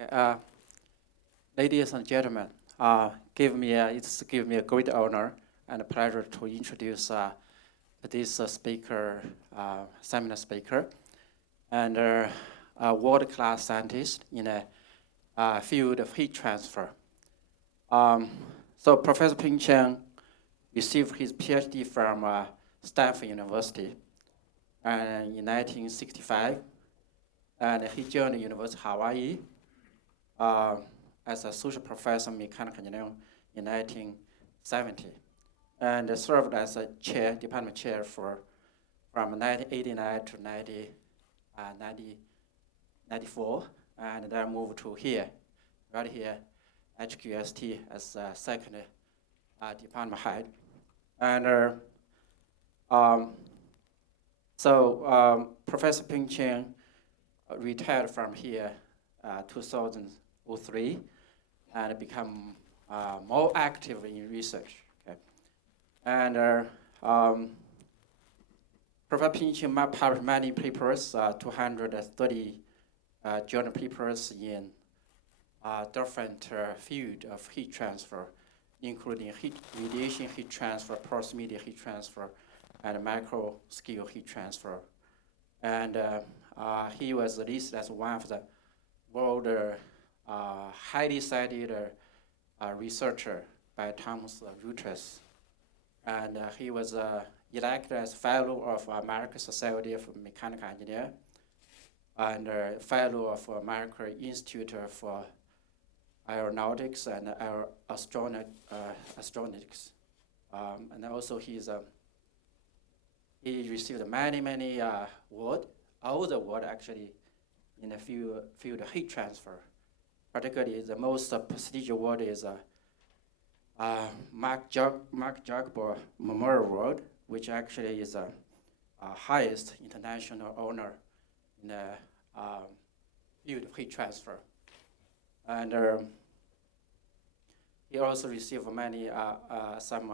Uh, Ladies and gentlemen, it's give me a great honor and a pleasure to introduce this seminar speaker, and a world-class scientist in a field of heat transfer. So Professor Cheng received his PhD from Stanford University in 1965, and he joined the University of Hawaii as a social professor of mechanical engineering in 1970, and served as a department chair from 1989 to 1994, and then moved to right here, HKUST as a second department head. And Professor Cheng retired from here 2003 and become more active in research. Okay? And Professor Cheng published many papers, 230 journal papers in different fields of heat transfer, including radiation heat transfer, proximity heat transfer, and micro-scale heat transfer. And he was listed as one of the world highly cited researcher by Thomson Reuters. And he was elected as fellow of American Society of Mechanical Engineers and fellow of American Institute for Aeronautics and Astronautics. And also he received many awards, all the awards actually in the field of heat transfer. Particularly the most prestigious award is Mark Jockey Memorial Award, which actually is the highest international honor in the field of heat transfer. And he also received some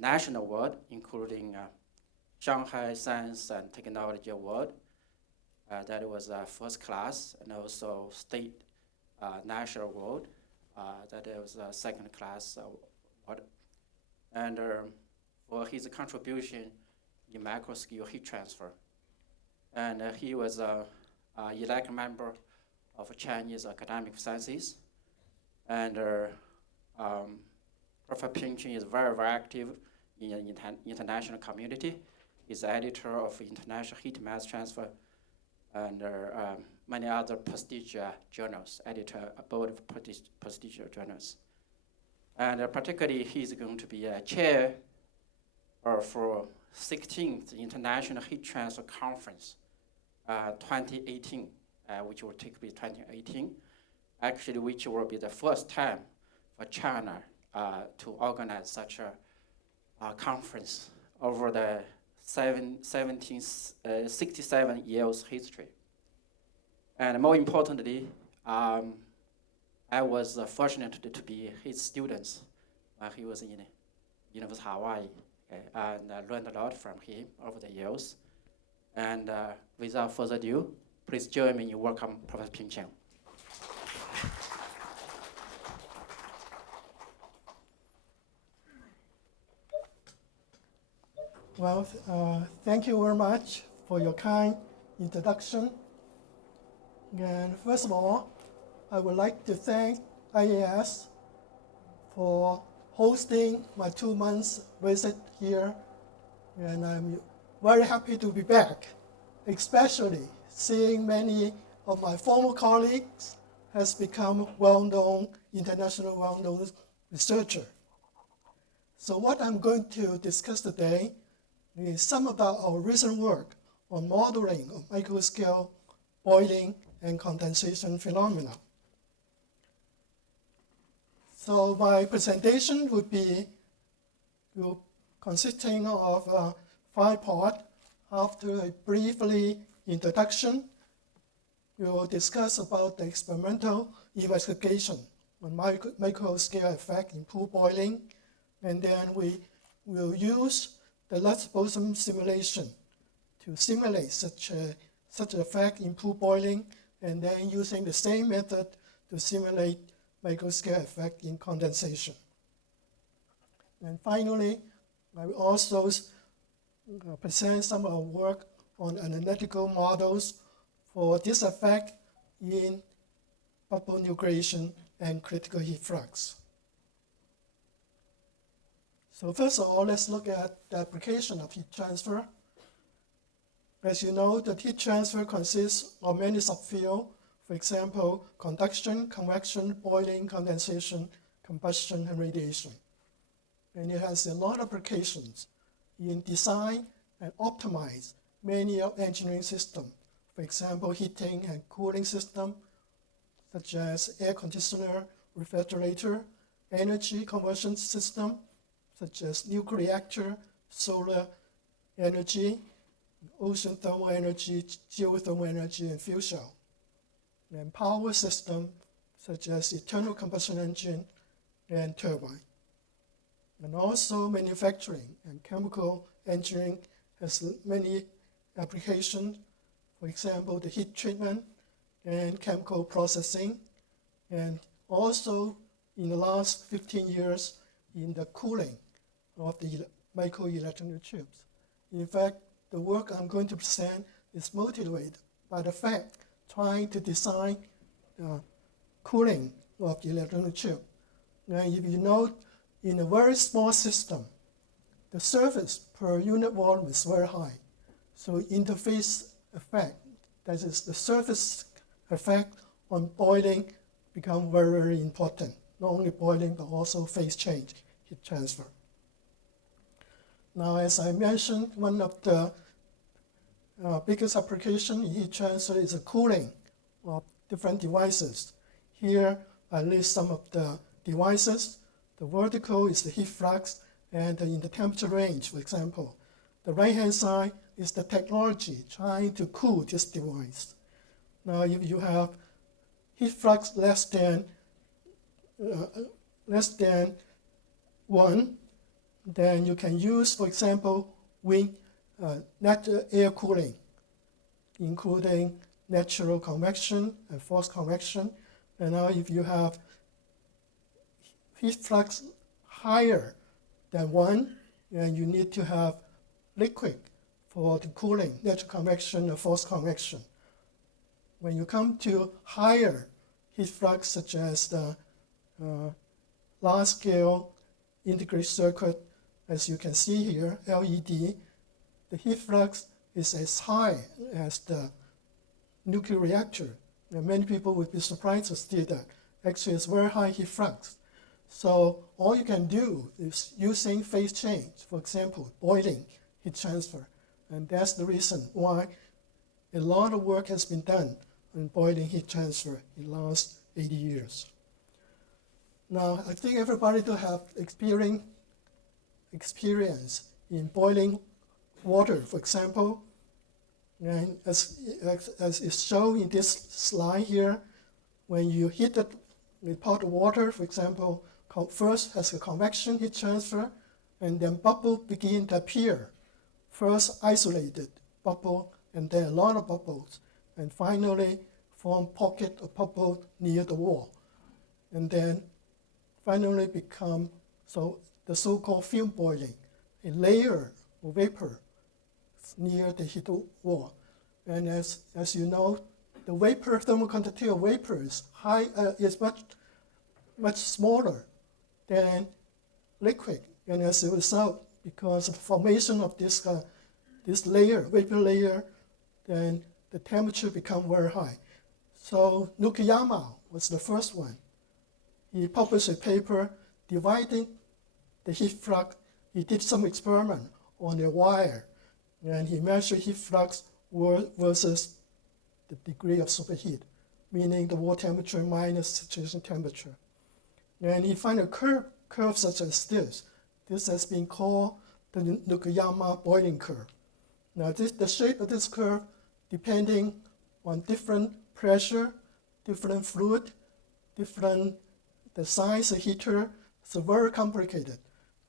national awards, including Shanghai Science and Technology Award. That was first class, and also state national award. That was second class award. And for his contribution in microscale heat transfer. And he was elected member of Chinese Academic Sciences. And Prof. Cheng is very active in the international community. He's editor of International Heat Mass Transfer and many other prestigious journals, editor board of prestigious journals. And particularly, he's going to be a chair for 16th International Heat Transfer Conference 2018, which will take place 2018, actually, which will be the first time for China to organize such a conference over the 67 years history. And more importantly, I was fortunate to be his student when he was in the University of Hawaii, and I learned a lot from him over the years. And without further ado, please join me in welcome Professor Cheng. Well, thank you very much for your kind introduction. And first of all, I would like to thank IAS for hosting my 2 months visit here. And I'm very happy to be back, especially seeing many of my former colleagues has become international well-known researcher. So what I'm going to discuss today is some about our recent work on modeling of microscale boiling and condensation phenomena. So my presentation would be consisting of 5 parts. After a briefly introduction, we will discuss about the experimental investigation on microscale effect in pool boiling, and then we will use the Lutz boson simulation to simulate such effect in pool boiling and then using the same method to simulate microscale effect in condensation. And finally, I will also present some of our work on analytical models for this effect in bubble nucleation and critical heat flux. So first of all, let's look at the application of heat transfer. As you know, the heat transfer consists of many subfields. For example, conduction, convection, boiling, condensation, combustion, and radiation. And it has a lot of applications in design and optimize many engineering systems. For example, heating and cooling system, such as air conditioner, refrigerator, energy conversion system, such as nuclear reactor, solar energy, ocean thermal energy, geothermal energy, and fuel cell. And power system, such as internal combustion engine and turbine. And also manufacturing and chemical engineering has many applications. For example, the heat treatment and chemical processing, and also in the last 15 years in the cooling of the microelectronic chips. In fact, the work I'm going to present is motivated by the fact trying to design cooling of the electronic chip. And if you note, in a very small system, the surface per unit volume is very high. So interface effect, that is the surface effect on boiling, become very, very important. Not only boiling, but also phase change, heat transfer. Now, as I mentioned, one of the biggest application in heat transfer is the cooling of different devices. Here, I list some of the devices. The vertical is the heat flux and in the temperature range, for example. The right-hand side is the technology trying to cool this device. Now, if you have heat flux less than 1, then you can use, for example, natural air cooling, including natural convection and forced convection. And now if you have heat flux higher than 1, and you need to have liquid for the cooling, natural convection or forced convection. When you come to higher heat flux, such as the large-scale integrated circuit, as you can see here, LED, the heat flux is as high as the nuclear reactor. And many people would be surprised to see that. Actually, it's very high heat flux. So all you can do is using phase change, for example, boiling heat transfer. And that's the reason why a lot of work has been done on boiling heat transfer in the last 80 years. Now, I think everybody will have experience in boiling water, for example. And as is shown in this slide here, when you heat it with pot of water, for example, first has a convection heat transfer, and then bubble begin to appear. First isolated bubble, and then a lot of bubbles, and finally form pocket of bubble near the wall. And then finally become the so-called film boiling, a layer of vapor near the heat wall. And as you know, the vapor, thermal conductivity of vapor is much smaller than liquid. And as a result, because of the formation of this layer, vapor layer, then the temperature become very high. So Nukayama was the first one. He published a paper dividing the heat flux. He did some experiment on a wire, and he measured heat flux versus the degree of superheat, meaning the wall temperature minus saturation temperature. And he found a curve such as this. This has been called the Nukayama boiling curve. Now, the shape of this curve, depending on different pressure, different fluid, the size of heater, it's very complicated.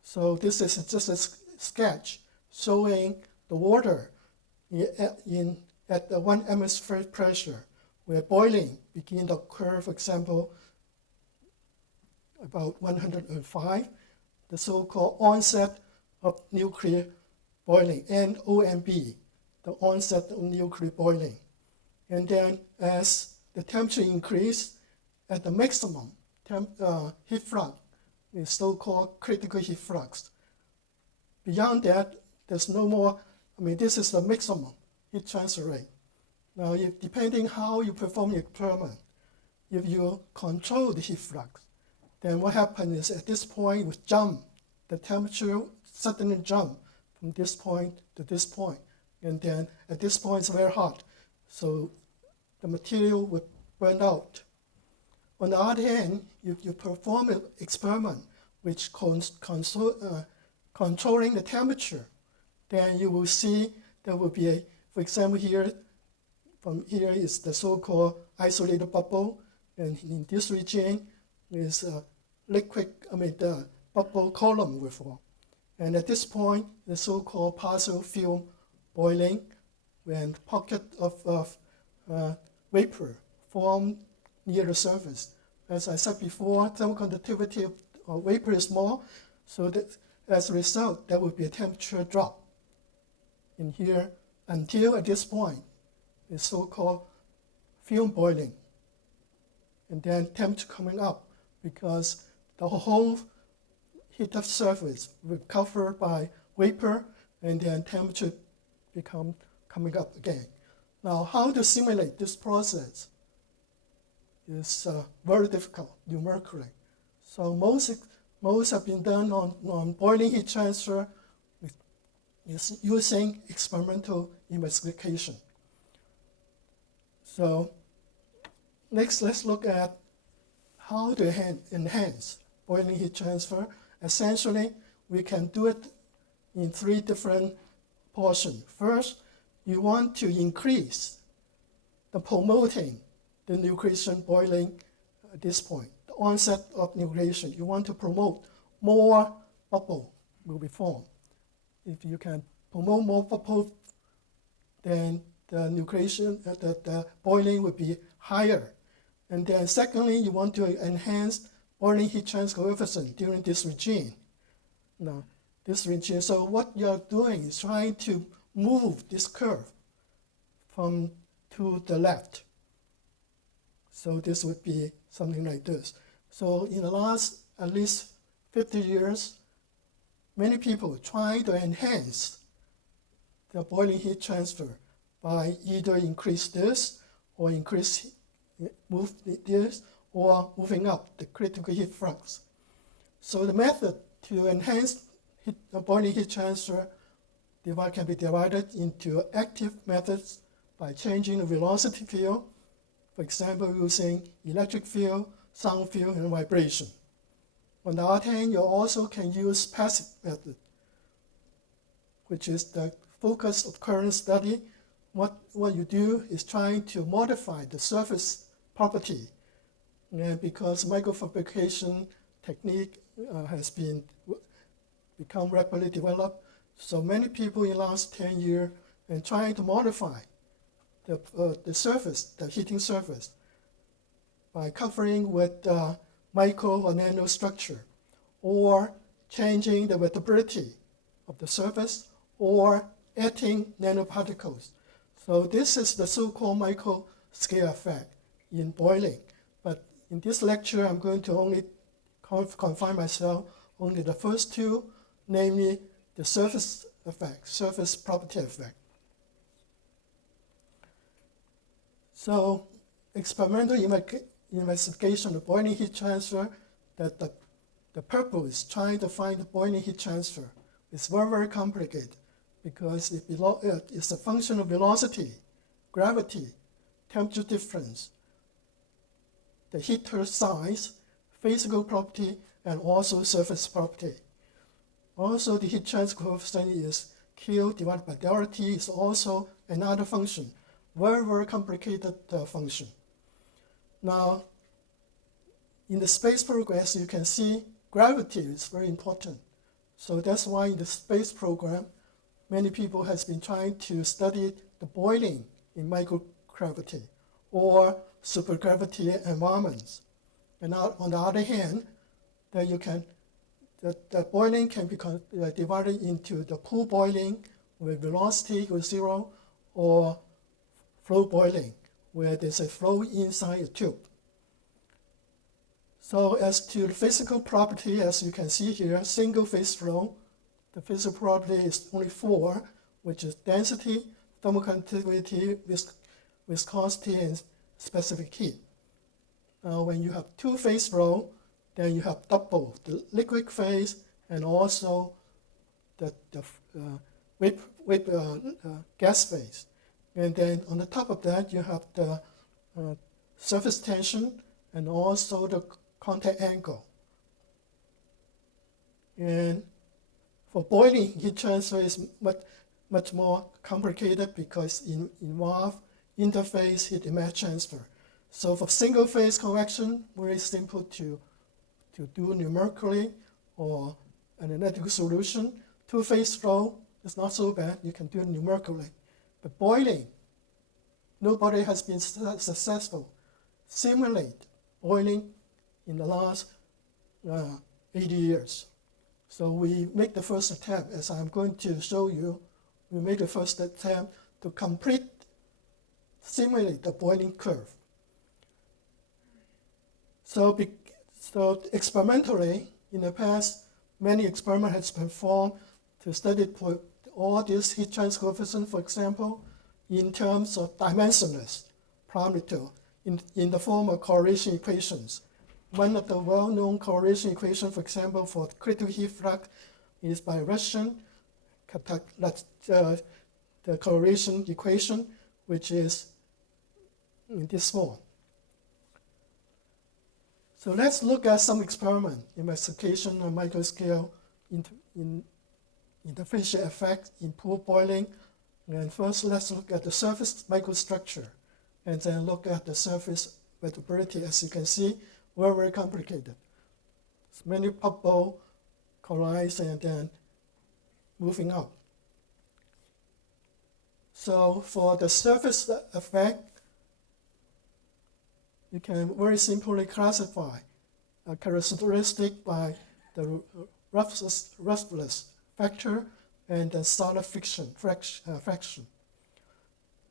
So this is just a sketch showing the water at the 1 atmospheric pressure where boiling begin to occur, for example, about 105, the so-called onset of nuclear boiling, NOMB, the onset of nuclear boiling. And then as the temperature increase at the maximum heat flux is so-called critical heat flux. Beyond that, there's no more, this is the maximum heat transfer rate. Now, depending how you perform the experiment, if you control the heat flux, then what happens is at this point, we jump, the temperature suddenly jump from this point to this point. And then at this point, it's very hot. So the material would burn out. On the other hand, if you perform an experiment which controlling the temperature, then you will see there will be for example here, from here is the so-called isolated bubble, and in this region is a liquid, the bubble column will form. And at this point, the so-called partial film boiling, when pocket of vapor form near the surface. As I said before, thermal conductivity of vapor is small, so that as a result, there will be a temperature drop in here until at this point, is so-called film boiling. And then temperature coming up because the whole heat of surface will be covered by vapor, and then temperature coming up again. Now, how to simulate this process is very difficult numerically. So most have been done on boiling heat transfer is using experimental investigation. So next, let's look at how to enhance boiling heat transfer. Essentially, we can do it in 3 different portions. First, you want to increase the promoting the nucleation boiling at this point, the onset of nucleation. You want to promote more bubble will be formed. If you can promote more bubble, then the nucleation, the boiling will be higher. And then secondly, you want to enhance boiling heat transfer coefficient during this regime. Now, this regime, so what you're doing is trying to move this curve from to the left. So this would be something like this. So in the last at least 50 years, many people try to enhance the boiling heat transfer by either increase this or move this or moving up the critical heat flux. So the method to enhance boiling heat transfer can be divided into active methods by changing the velocity field, for example, using electric field, sound field, and vibration. On the other hand, you also can use passive method, which is the focus of current study. What you do is trying to modify the surface property. And because microfabrication technique has become rapidly developed, so many people in the last 10 years are trying to modify the surface, the heating surface, by covering with micro or nano structure, or changing the wettability of the surface, or adding nanoparticles. So this is the so-called microscale effect in boiling. But in this lecture, I'm going to only confine myself only the first 2, namely the surface effect, surface property effect. So experimental investigation of boiling heat transfer, that the purpose is trying to find the boiling heat transfer. It's very, very complicated because it's a function of velocity, gravity, temperature difference, the heater size, physical property, and also surface property. Also, the heat transfer coefficient is Q divided by delta T is also another function, very, very complicated function. Now, in the space program, as you can see, gravity is very important. So that's why in the space program, many people has been trying to study the boiling in microgravity or supergravity environments. And on the other hand, then you can the boiling can be divided into the pool boiling where velocity equals 0, or flow boiling where there's a flow inside a tube. So as to the physical property, as you can see here, single phase flow, the physical property is only 4, which is density, thermal conductivity, viscosity, and specific heat. Now when you have two-phase flow, then you have double the liquid phase and also the gas phase. And then on the top of that, you have the surface tension and also the contact angle. And for boiling, heat transfer is much more complicated because it involves interface heat and mass transfer. So for single phase convection, very simple to do numerically or analytical solution. Two-phase flow is not so bad, you can do it numerically. But boiling, nobody has been successful. Simulate boiling in the last 80 years. So we make the first attempt, as I'm going to show you, we made the first attempt to simulate the boiling curve. So experimentally, in the past, many experiments have been performed to study all these heat transfer coefficients, for example, in terms of dimensionless parameter in the form of correlation equations. One of the well-known correlation equations, for example, for critical heat flux is by Russian, the correlation equation, which is in this form. So let's look at some experiment, investigation on microscale interfacial effect in pool boiling. And first, let's look at the surface microstructure, and then look at the surface wettability. As you can see, very complicated. Many bubbles collide and then moving up. So for the surface effect, you can very simply classify a characteristic by the roughness factor and the solid friction fraction.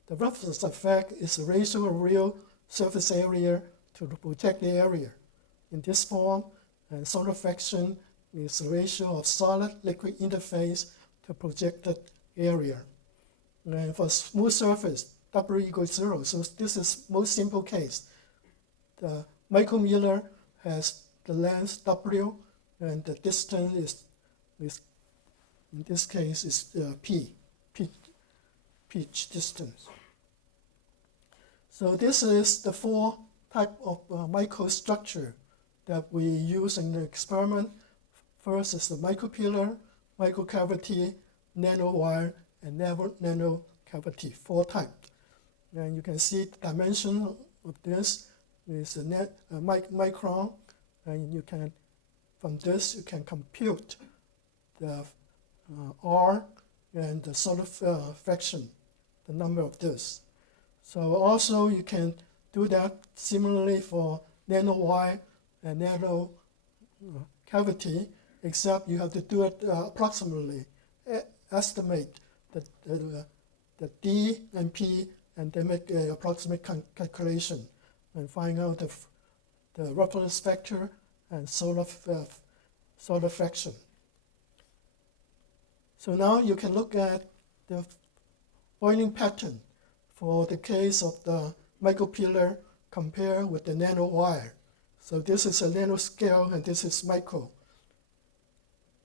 The roughness effect is the ratio of real surface area to the projected area in this form, and solid fraction is the ratio of solid-liquid interface to projected area. And for smooth surface, W equals 0. So this is most simple case. The micrometer has the length W, and the distance is in this case is pitch distance. So this is the 4 type of microstructure that we use in the experiment. First is the micropillar, microcavity, nanowire, and nanocavity, 4 types. And you can see the dimension of this is a micron, and you can, from this, you can compute the R and the solid fraction, the number of this. So also you can do that similarly for nanowire and nano cavity, except you have to do it approximately, estimate the D and P, and then make an approximate calculation and find out the roughness factor and solid fraction. So now you can look at the boiling pattern for the case of the micropillar compared with the nanowire. So this is a nanoscale and this is micro.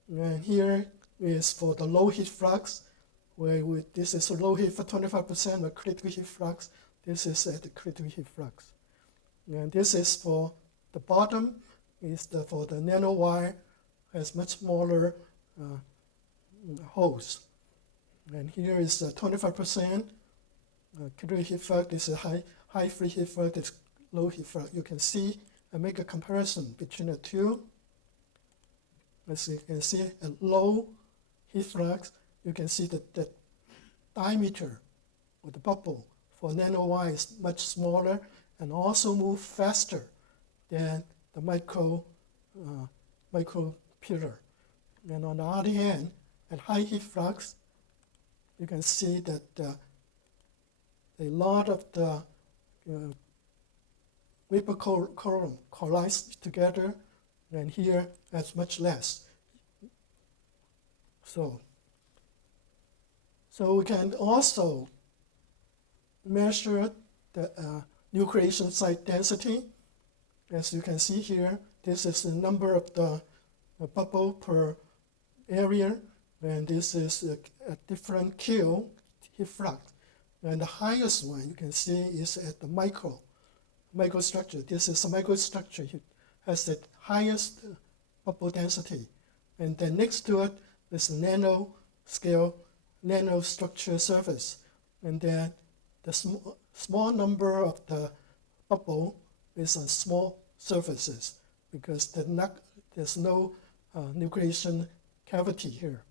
And here is for the low heat flux, where this is a low heat for 25% of critical heat flux. This is at the critical heat flux. And this is for the bottom, for the nanowire, has much smaller holes. And here is 25%. Critical heat flux is a high free heat flux, is low heat flux. You can see and make a comparison between the two. As you can see, at low heat flux, you can see that the diameter of the bubble for nanowire is much smaller and also move faster than the micro pillar. And on the other hand, at high heat flux, you can see that a lot of the vapor column collides together, and here that's much less. So we can also measure the nucleation site density. As you can see here, this is the number of the bubble per area, and this is a different Q heat flux. And the highest one you can see is at the microstructure. This is a microstructure. It has the highest bubble density. And then next to it is nanoscale, nanostructure surface. And then the small number of the bubble is on small surfaces because there's no nucleation cavity here.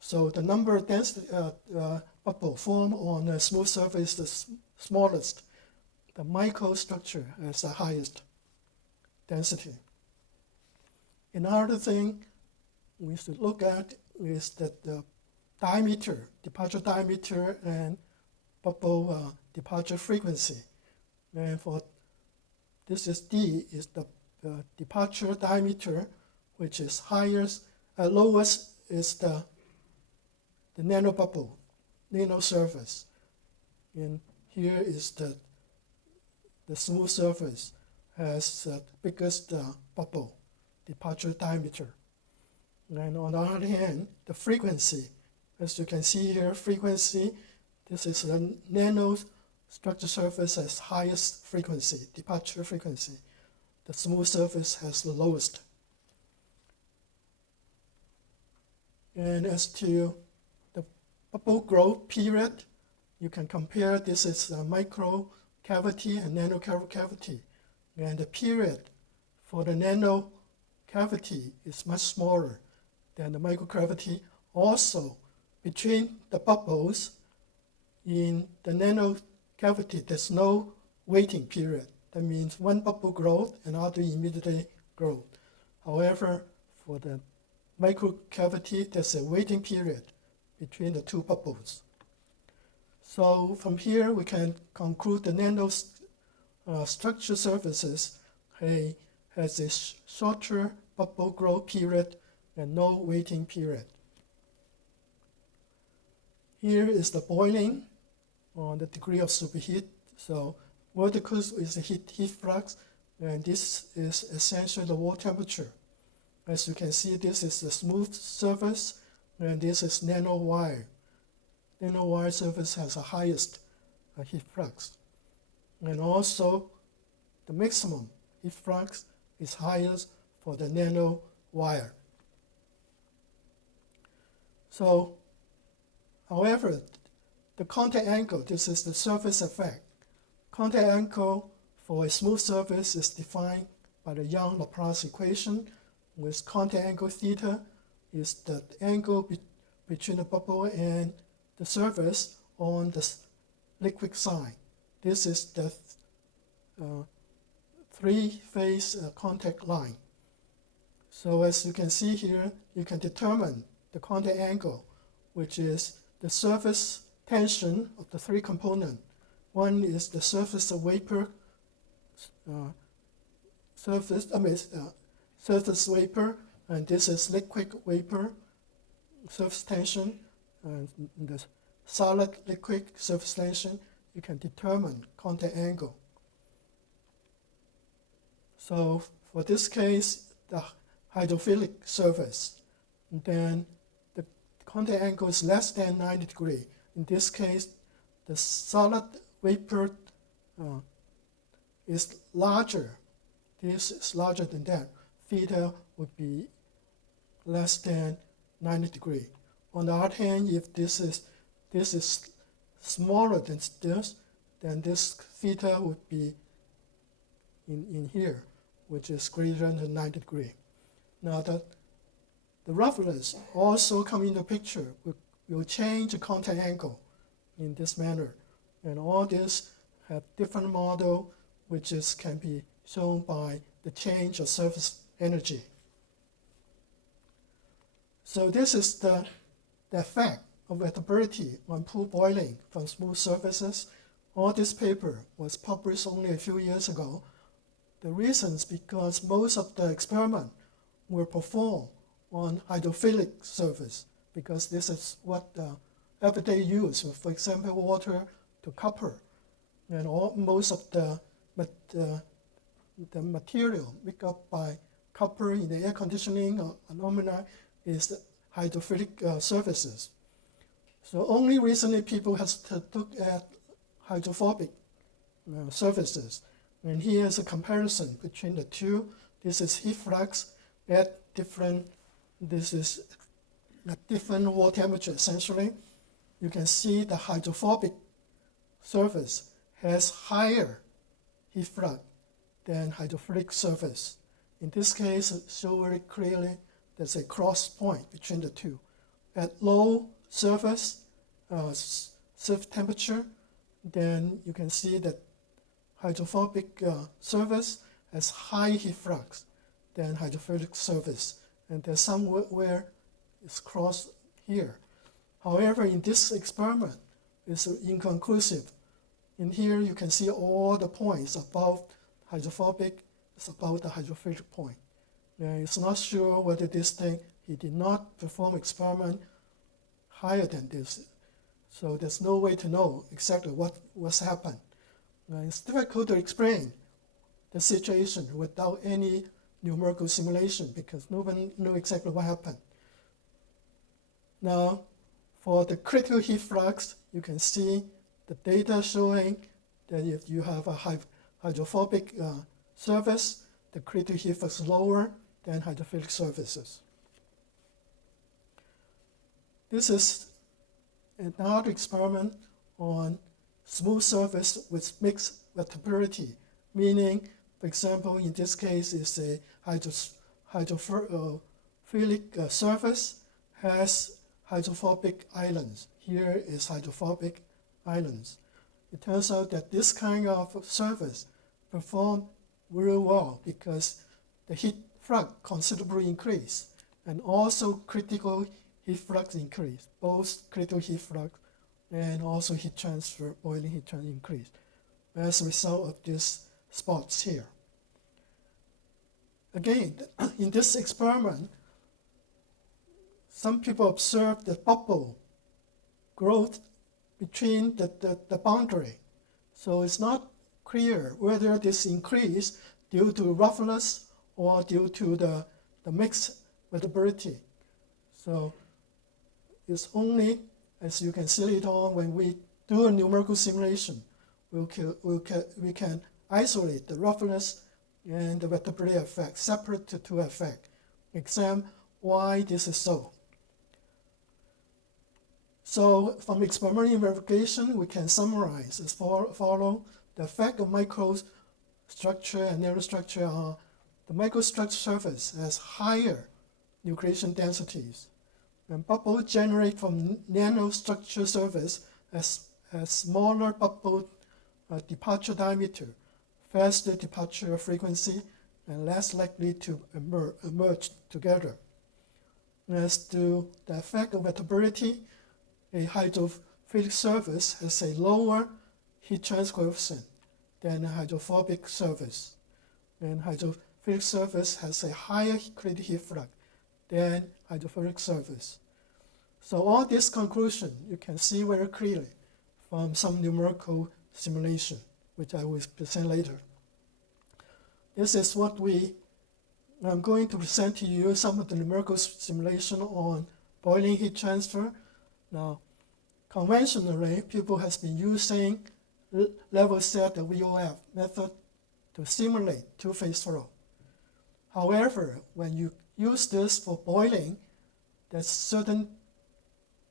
So the number of density bubble formed on a smooth surface is the smallest. The microstructure has the highest density. Another thing we should look at is that the diameter, departure diameter, and bubble departure frequency. And for this is D, is the departure diameter, which is highest, lowest is the nanobubble, nanosurface. And here is the smooth surface has the biggest bubble departure diameter. And on the other hand, the frequency, as you can see here, frequency, this is the nanostructure surface has highest frequency, departure frequency. The smooth surface has the lowest. And as to the bubble growth period, you can compare this is a micro cavity and nano cavity. And the period for the nano cavity is much smaller than the microcavity. Also, between the bubbles in the nano cavity, there's no waiting period. That means one bubble growth and other immediately growth. However, for the microcavity, there's a waiting period between the two bubbles. So from here, we can conclude the nano structure surfaces has a shorter bubble growth period and no waiting period. Here is the boiling on the degree of superheat. So vertical is the heat flux, and this is essentially the wall temperature. As you can see, this is the smooth surface, and this is nanowire. Nanowire surface has the highest heat flux. And also, the maximum heat flux is highest for the nanowire. So, however, the contact angle, this is the surface effect. Contact angle for a smooth surface is defined by the Young-Laplace equation, with contact angle theta is the angle between the bubble and the surface on the liquid side. This is the three-phase contact line. So as you can see here, you can determine the contact angle, which is the surface tension of the three components. One is the surface of vapor, surface vapor, and this is liquid vapor surface tension, and the solid liquid surface tension. You can determine contact angle. So for this case, the hydrophilic surface, then the contact angle is less than 90 degrees. In this case, the solid vapor is larger. This is larger than that. Theta would be less than 90 degrees. On the other hand, if this is smaller than this, then this theta would be in here, which is greater than 90 degrees. Now the roughness also come into picture. We'll change the contact angle in this manner. And all this have different model, which can be shown by the change of surface energy. So this is the effect of wettability on pool boiling from smooth surfaces. All this paper was published only a few years ago. The reason is because most of the experiments were performed on hydrophilic surface, because this is what the everyday use, for example, water to copper. And most of the material made up by copper in the air conditioning or aluminum is the hydrophilic surfaces. So only recently people have to look at hydrophobic surfaces. And here is a comparison between the two. This is heat flux at different wall temperature essentially. You can see the hydrophobic surface has higher heat flux than hydrophilic surface. In this case, it shows very clearly there's a cross point between the two. At low surface temperature, then you can see that hydrophobic surface has high heat flux than hydrophilic surface, and there's somewhere it's crossed here. However, in this experiment, it's inconclusive. In here, you can see all the points above hydrophobic, it's about the hydrophilic point. And it's not sure whether this thing, he did not perform experiment higher than this. So there's no way to know exactly what's happened. It's difficult to explain the situation without any numerical simulation because nobody knows exactly what happened. Now, for the critical heat flux, you can see the data showing that if you have a hydrophobic surface, the critical heat flux is lower than hydrophilic surfaces. This is another experiment on smooth surface with mixed wettability, meaning, for example, in this case, it's a hydrophilic surface has hydrophobic islands. Here is hydrophobic islands. It turns out that this kind of surface perform very well because the heat flux considerably increase and also critical heat flux increase, both critical heat flux and also heat transfer, boiling heat transfer increase as a result of these spots here. Again, in this experiment, some people observed the bubble growth between the boundary. So it's not clear whether this increase due to roughness or due to the mixed wettability. So it's only, as you can see later on, when we do a numerical simulation, we can isolate the roughness and the wettability effect, separate the two effects, examine why this is so. So from experimental verification, we can summarize as follow. The effect of microstructure and nanostructure are the microstructure surface has higher nucleation densities. And bubble generate from nanostructure surface has smaller bubble departure diameter, faster departure frequency, and less likely to emerge together. As to the effect of wettability, a hydrophilic surface has a lower heat transfer coefficient than a hydrophobic surface. And hydrophilic surface has a higher critical heat flux than hydrophilic surface. So all this conclusion you can see very clearly from some numerical simulation, which I will present later. This is what I'm going to present to you some of the numerical simulation on boiling heat transfer. Now, conventionally, people have been using level set the VOF method to simulate two-phase flow. However, when you use this for boiling, there's certain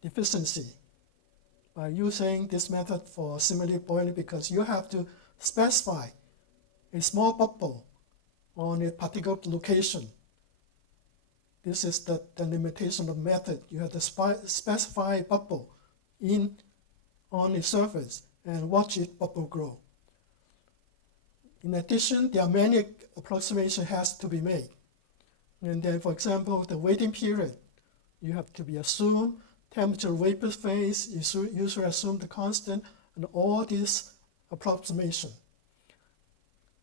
deficiency by using this method for simulated boiling because you have to specify a small bubble on a particular location. This is the limitation of method. You have to specify a bubble on a surface and watch it bubble grow. In addition, there are many approximations has to be made. And then, for example, the waiting period, you have to be assumed, temperature vapor phase, you usually assume the constant, and all these approximation.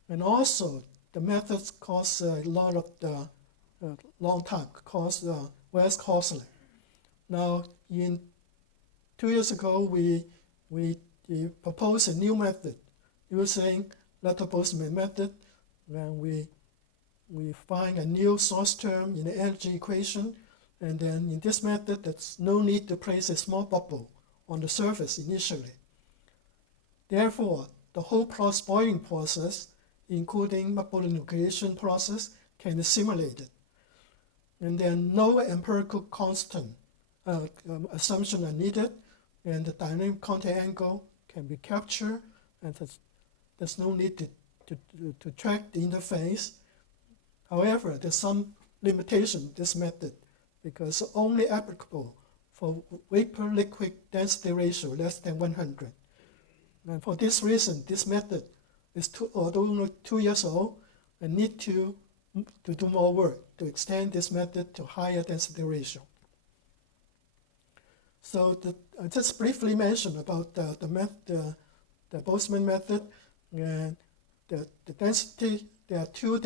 And also, the methods cost a lot of the long time, cost very costly. Now, 2 years ago, we proposed a new method using lateral Boltzmann method, and we find a new source term in the energy equation, and then in this method, there's no need to place a small bubble on the surface initially. Therefore, the whole boiling process, including bubble nucleation process, can be simulated. And then no empirical constant assumption are needed, and the dynamic contact angle can be captured, and there's no need to track the interface. However, there's some limitation to this method because only applicable for vapor-liquid density ratio less than 100. And for this reason, this method is although 2 years old, and need to do more work to extend this method to higher density ratio. So I just briefly mentioned about the Boltzmann method, and the density. There are two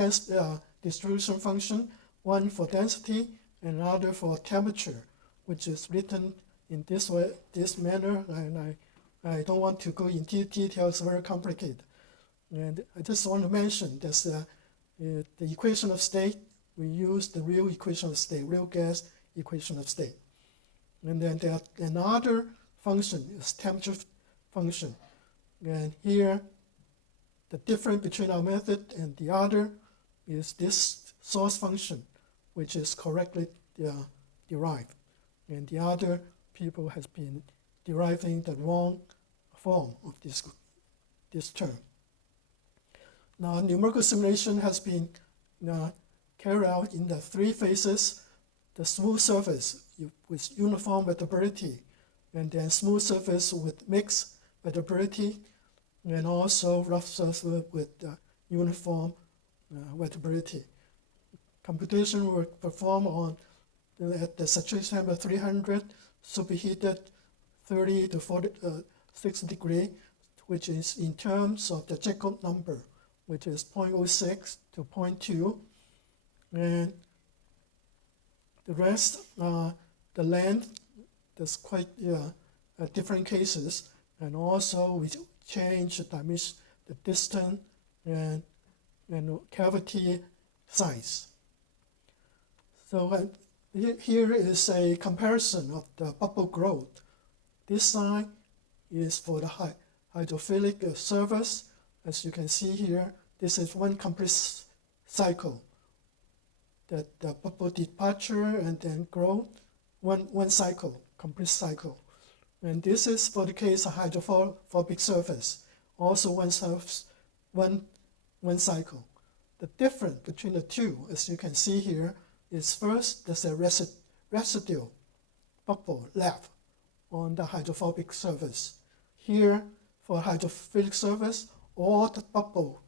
distribution functions, one for density and another for temperature, which is written in this way, this manner, and I don't want to go into details, very complicated. And I just want to mention that the equation of state, we use the real equation of state, real gas equation of state. And then there another function is temperature function. And here, the difference between our method and the other is this source function, which is correctly derived. And the other people has been deriving the wrong form of this term. Now, numerical simulation has been carried out in the 3 phases: the smooth surface with uniform wettability, and then smooth surface with mixed wettability, and also rough surface with uniform wettability. Computation were performed at the saturation temperature 300, superheated 30 to 46 degrees, which is in terms of the Jacob number, which is 0.06 to 0.2, and the rest, the length, there's quite different cases, and also we change the dimension, the distance, and cavity size. So here is a comparison of the bubble growth. This side is for the hydrophilic surface. As you can see here, this is one complete cycle. That the bubble departure and then growth, one cycle, complete cycle. And this is for the case of hydrophobic surface, also one cycle. The difference between the two, as you can see here, is first there's a residual bubble left on the hydrophobic surface. Here, for hydrophilic surface, all the bubble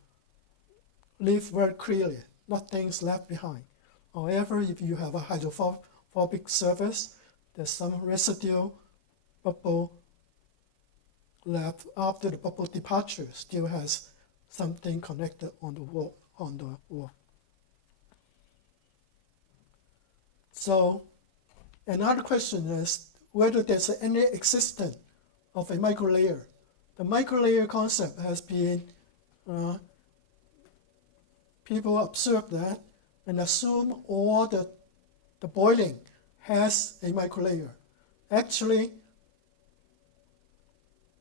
leave very clearly, nothing's left behind. However, if you have a hydrophobic surface, there's some residual bubble left after the bubble departure, still has something connected on the wall. So another question is whether there's any existence of a microlayer. The microlayer concept has been, people observe that and assume all the boiling has a microlayer. Actually,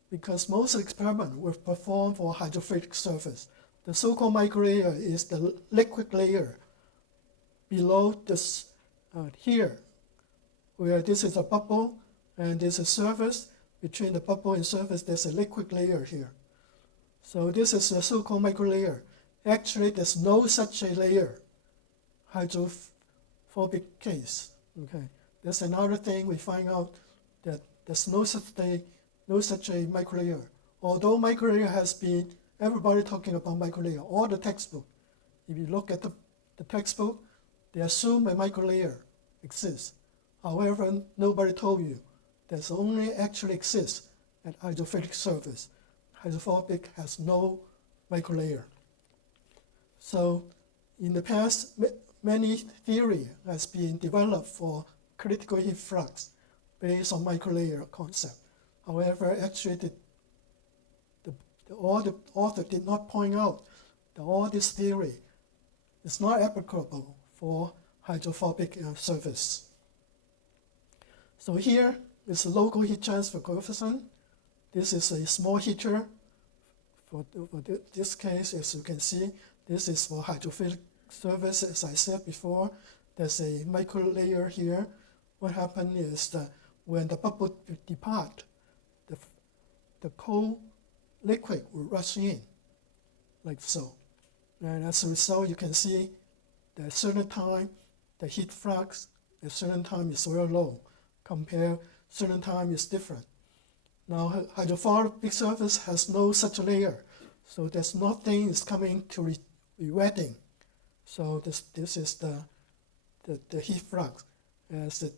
because most experiments were performed for hydrophilic surface, the so-called microlayer is the liquid layer below this here, where this is a bubble and there's a surface. Between the bubble and surface, there's a liquid layer here. So this is the so-called microlayer. Actually, there's no such a layer, hydrophobic case. Okay, that's another thing we find out, that there's no such a microlayer although microlayer has been, everybody talking about microlayer, all the textbook, if you look at the textbook, they assume a microlayer exists. However, nobody told you there's only actually exists at hydrophilic surface. Hydrophobic has no microlayer. So in the past, many theory has been developed for critical heat flux based on microlayer concept. However, actually the author did not point out that all this theory is not applicable for hydrophobic surface. So here is the local heat transfer coefficient. This is a small heater. For this case, as you can see, this is for hydrophilic surface. As I said before, there's a microlayer here. What happened is that when the bubble depart, the cold liquid will rush in, like so. And as a result, you can see that at a certain time, the heat flux at a certain time is very low, compared certain time is different. Now, hydrophobic surface has no such layer, so there's nothing is coming to re-wetting. So this is the heat flux as it,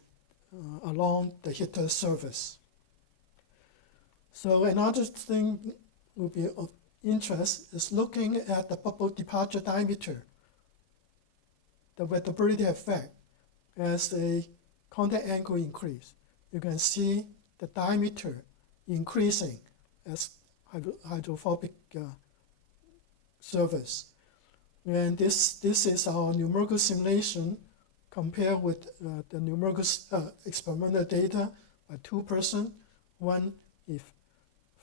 along the heater surface. So another thing will be of interest is looking at the bubble departure diameter, the wettability effect as the contact angle increase. You can see the diameter increasing as hydrophobic surface. And this is our numerical simulation compared with the numerical experimental data by two persons. One if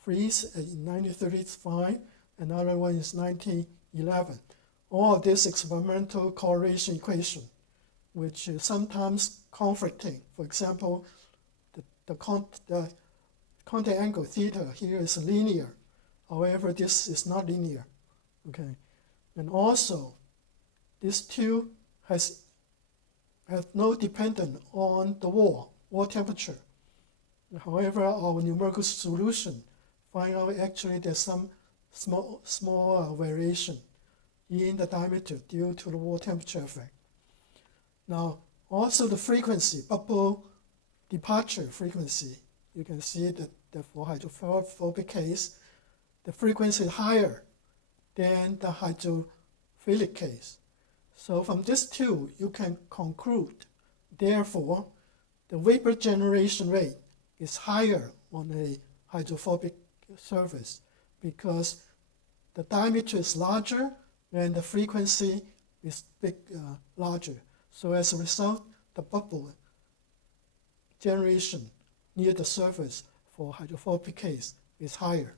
freeze in 1935, another one is 1911. All of this experimental correlation equation, which is sometimes conflicting. For example, the contact angle theta here is linear. However, this is not linear. Okay, and also this two has no dependence on the wall temperature. However, our numerical solution find out actually there's some small variation in the diameter due to the wall temperature effect. Now, also the frequency, bubble departure frequency, you can see that for hydrophobic case, the frequency is higher than the hydrophilic case. So from this two, you can conclude, therefore, the vapor generation rate is higher on a hydrophobic surface because the diameter is larger and the frequency is larger. So as a result, the bubble generation near the surface for hydrophobic case is higher.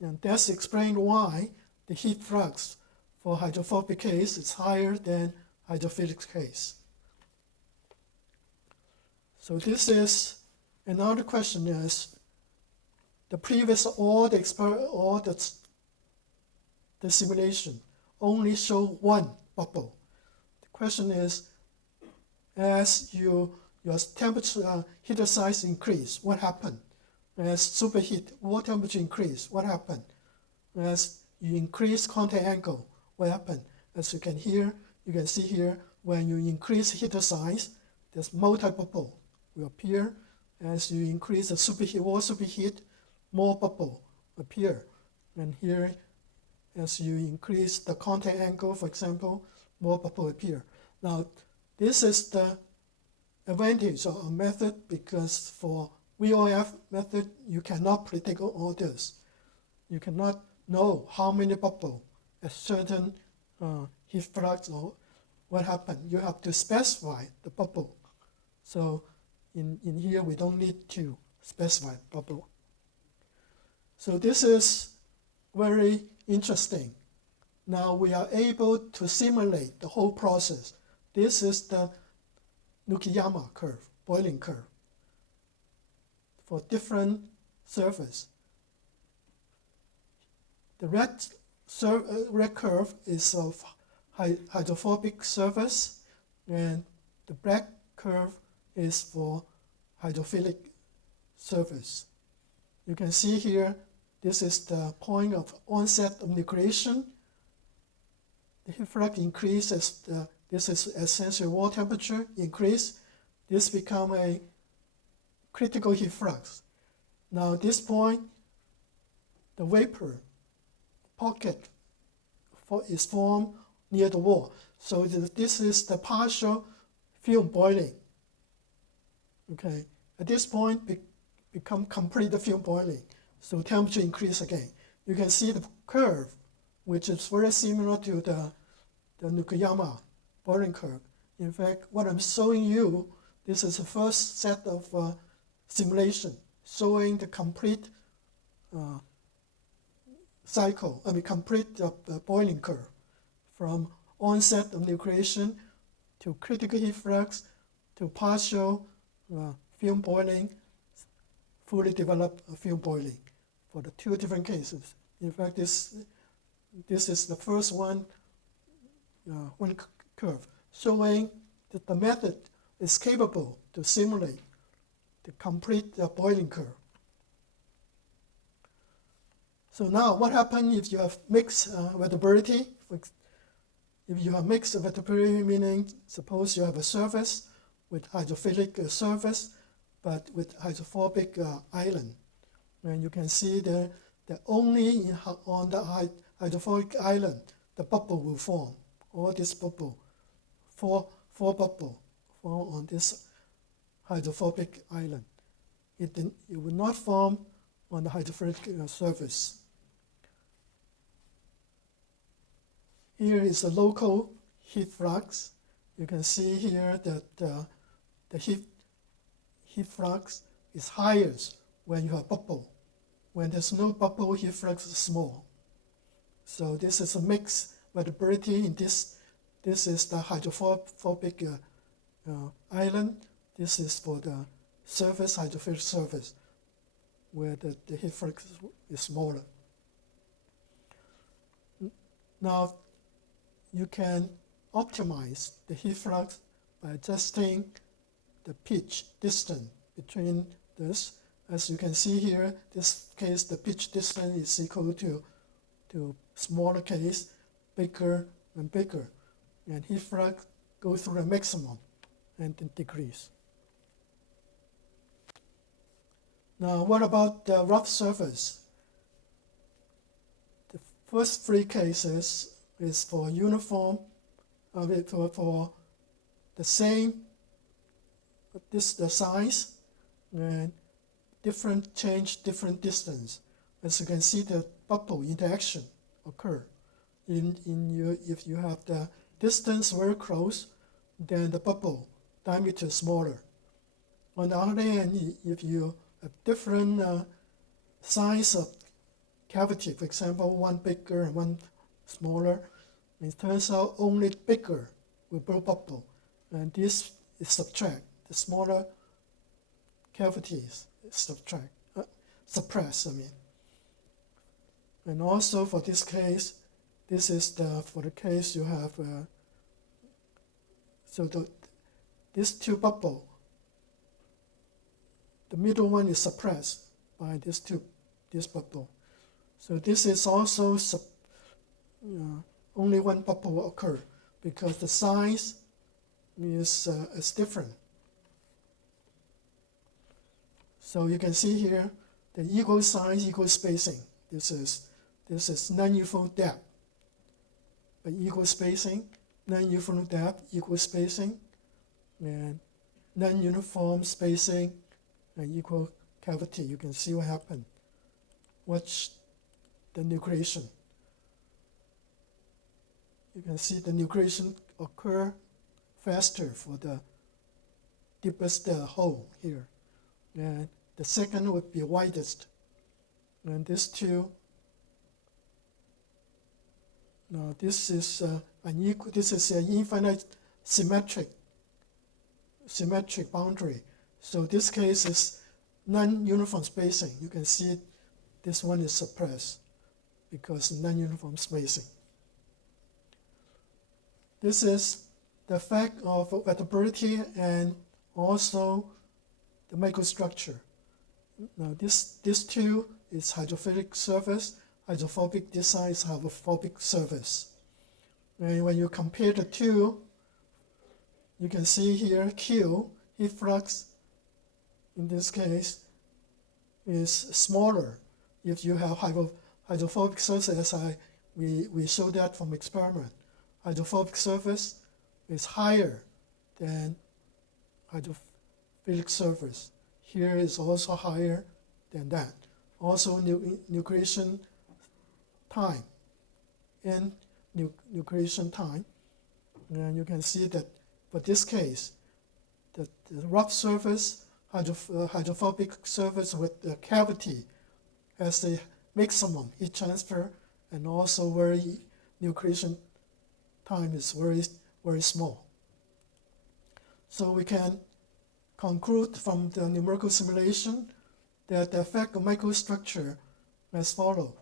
And that's explained why the heat flux for hydrophobic case is higher than hydrophilic case. So this is another question is the previous all the simulation only show one bubble. The question is, as your temperature heater size increase, what happened? As superheat, wall temperature increase, what happened? As you increase contact angle, what happened? As you can see here, when you increase heater size, there's multi-bubble will appear. As you increase the superheat, wall superheat, more bubble appear. And here, as you increase the contact angle, for example, more bubble appear. Now, this is the advantage of a method because for VOF method, you cannot predict all this. You cannot know how many bubble at certain heat flux or what happened. You have to specify the bubble. So in here, we don't need to specify bubble. So this is very interesting. Now we are able to simulate the whole process. This is the Nukiyama curve, boiling curve, for different surface. The red curve is of hydrophobic surface, and the black curve is for hydrophilic surface. You can see here, this is the point of onset of nucleation. The heat flux increases, this is essentially wall temperature increase. This become a critical heat flux. Now at this point, the vapor pocket is formed near the wall. So this is the partial film boiling. Okay, at this point, become complete film boiling. So temperature increase again. You can see the curve, which is very similar to the Nukayama boiling curve. In fact, what I'm showing you, this is the first set of simulation showing the complete cycle, complete boiling curve from onset of nucleation to critical heat flux to partial film boiling, fully developed film boiling for the two different cases. In fact, this is the first one curve showing that the method is capable to simulate the complete boiling curve. So now what happens if you have mixed wettability? If you have mixed wettability, meaning suppose you have a surface with hydrophilic surface, but with hydrophobic island. And you can see that only on the hydrophobic island, the bubble will form. All this bubble, four bubble form on this hydrophobic island. It will not form on the hydrophilic surface. Here is the local heat flux. You can see here that the heat flux is highest when you have bubble. When there's no bubble, heat flux is small. So this is a mixed wettability. In this is the hydrophobic island. This is for the surface, hydrophilic surface, where the heat flux is smaller. Now, you can optimize the heat flux by adjusting the pitch distance between this. As you can see here, this case, the pitch distance is equal to smaller case, bigger and bigger. And heat flux goes through a maximum and then decrease. Now, what about the rough surface? The first three cases is for uniform, for the same, the size, and different distance. As you can see, the bubble interaction occur. If you have the distance very close, then the bubble diameter is smaller. On the other hand, if you have different size of cavity, for example, one bigger and one smaller, it turns out only bigger will blow bubble, and this is subtract. The smaller cavities suppress. And also for this case, this is for the case you have. These two bubble, the middle one is suppressed by this bubble. So this is also only one bubble will occur because the size is different. So you can see here the equal size, equal spacing. This is non-uniform depth, but equal spacing, non-uniform depth, equal spacing, and non-uniform spacing and equal cavity. You can see what happened. Watch the nucleation. You can see the nucleation occur faster for the deepest hole here. And the second would be widest. And these two, now this is unequal. This is an infinite symmetric boundary. So this case is non-uniform spacing. You can see this one is suppressed because non-uniform spacing. This is the effect of wettability and also the microstructure. Now this two is hydrophilic surface. Hydrophobic, this side is hydrophobic surface. And when you compare the two, you can see here Q, heat flux, in this case, is smaller. If you have hydrophobic surface, we show that from experiment. Hydrophobic surface is higher than hydrophilic surface. Here is also higher than that. Also nucleation time and nucleation time. And you can see that for this case, the rough surface, hydrophobic surface with the cavity has the maximum heat transfer, and also nucleation time is very small. So we can conclude from the numerical simulation that the effect of microstructure as follows.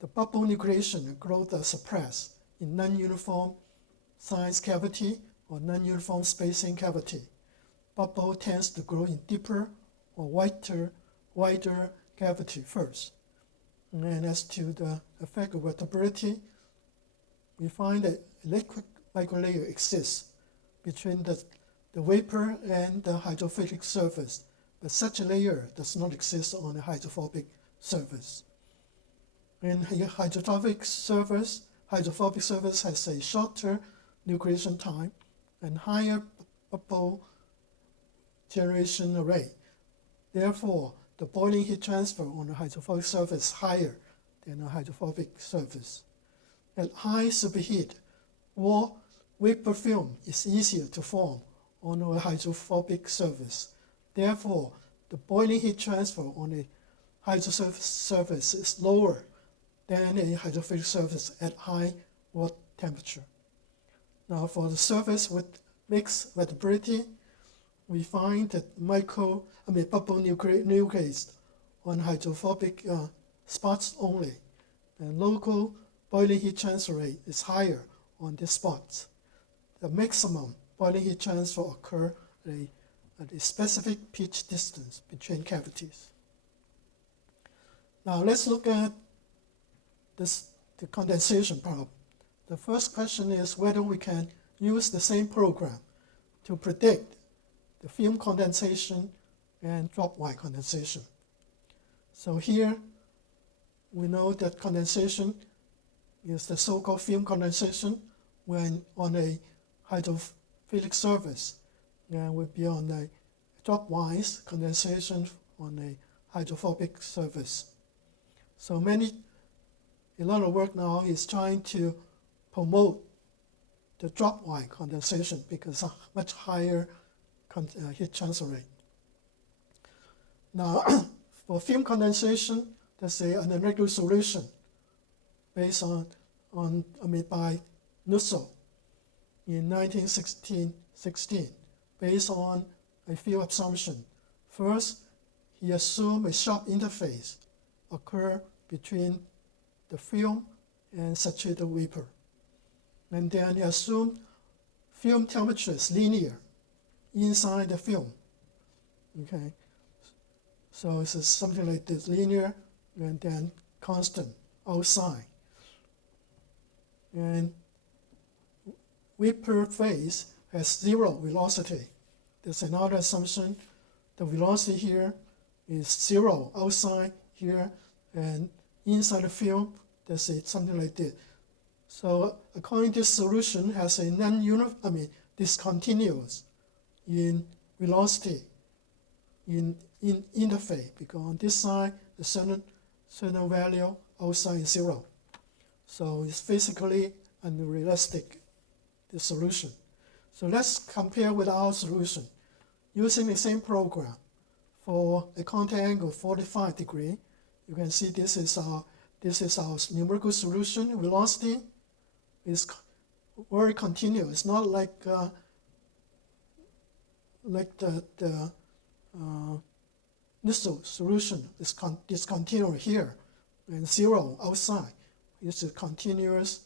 The bubble nucleation and growth are suppressed in non-uniform size cavity or non-uniform spacing cavity. Bubble tends to grow in deeper or wider cavity first. And as to the effect of wettability, we find that a liquid microlayer exists between the vapor and the hydrophilic surface, but such a layer does not exist on a hydrophobic surface. In hydrophobic surface has a shorter nucleation time and higher bubble generation rate. Therefore, the boiling heat transfer on a hydrophobic surface is higher than a hydrophobic surface. At high superheat, vapor film is easier to form on a hydrophobic surface. Therefore, the boiling heat transfer on a hydrophobic surface is lower than a hydrophilic surface at high water temperature. Now, for the surface with mixed wettability, we find that bubble nucleates on hydrophobic spots only, and local boiling heat transfer rate is higher on these spots. The maximum boiling heat transfer occurs at a specific pitch distance between cavities. Now let's look at the condensation problem. The first question is whether we can use the same program to predict the film condensation and drop wire condensation. So here we know that condensation is the so-called film condensation when on a hydrophilic surface, and would be on a drop-wise condensation on a hydrophobic surface. So a lot of work now is trying to promote the drop-wire condensation because of much higher heat transfer rate. Now, for film condensation, there's an analytical solution based by Nussel in 1916, based on a few assumptions. First, he assumed a sharp interface occur between the film and saturated vapor. And then he assumed film temperature is linear inside the film. Okay, so it's something like this, linear and then constant outside. And vapor phase has zero velocity. There's another assumption. The velocity here is zero outside here, and inside the film, there's something like this. So according to this solution, has a discontinuous in velocity in interface, because on this side, the certain value outside is zero. So it's physically unrealistic, the solution. So let's compare with our solution. Using the same program for a contact angle 45 degrees, you can see this is our numerical solution. Velocity is very continuous. It's not like the Nussel solution is discontinuous here and zero outside. It's a continuous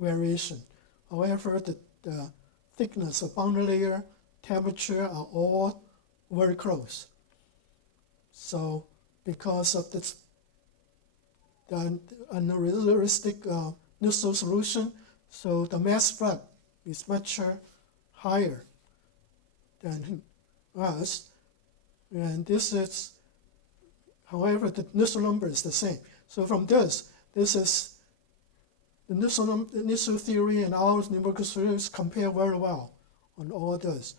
variation. However, the thickness of boundary layer, temperature are all very close. So because of the unrealistic neutral solution, so the mass flux is much higher than us. And this is, however, the neutral number is the same. So from this is the neutral theory and our numerical solutions compare very well on all those.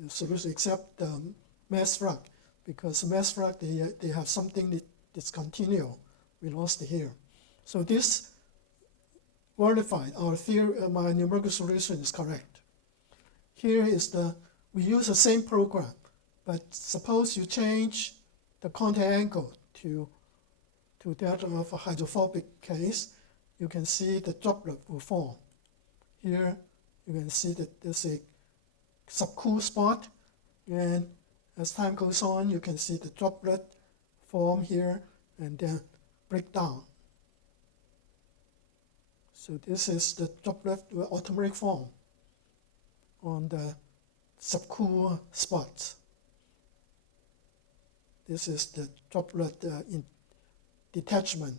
The solution except the mass flux, because mass flux they have something that's continual. We lost it here. So this verified our theory. My numerical solution is correct. Here is we use the same program, but suppose you change the contact angle to that of a hydrophobic case, you can see the droplet will form. Here you can see that there's a subcool spot, and as time goes on, you can see the droplet form here and then break down. So this is the droplet automatic form on the subcool spots. This is the droplet in detachment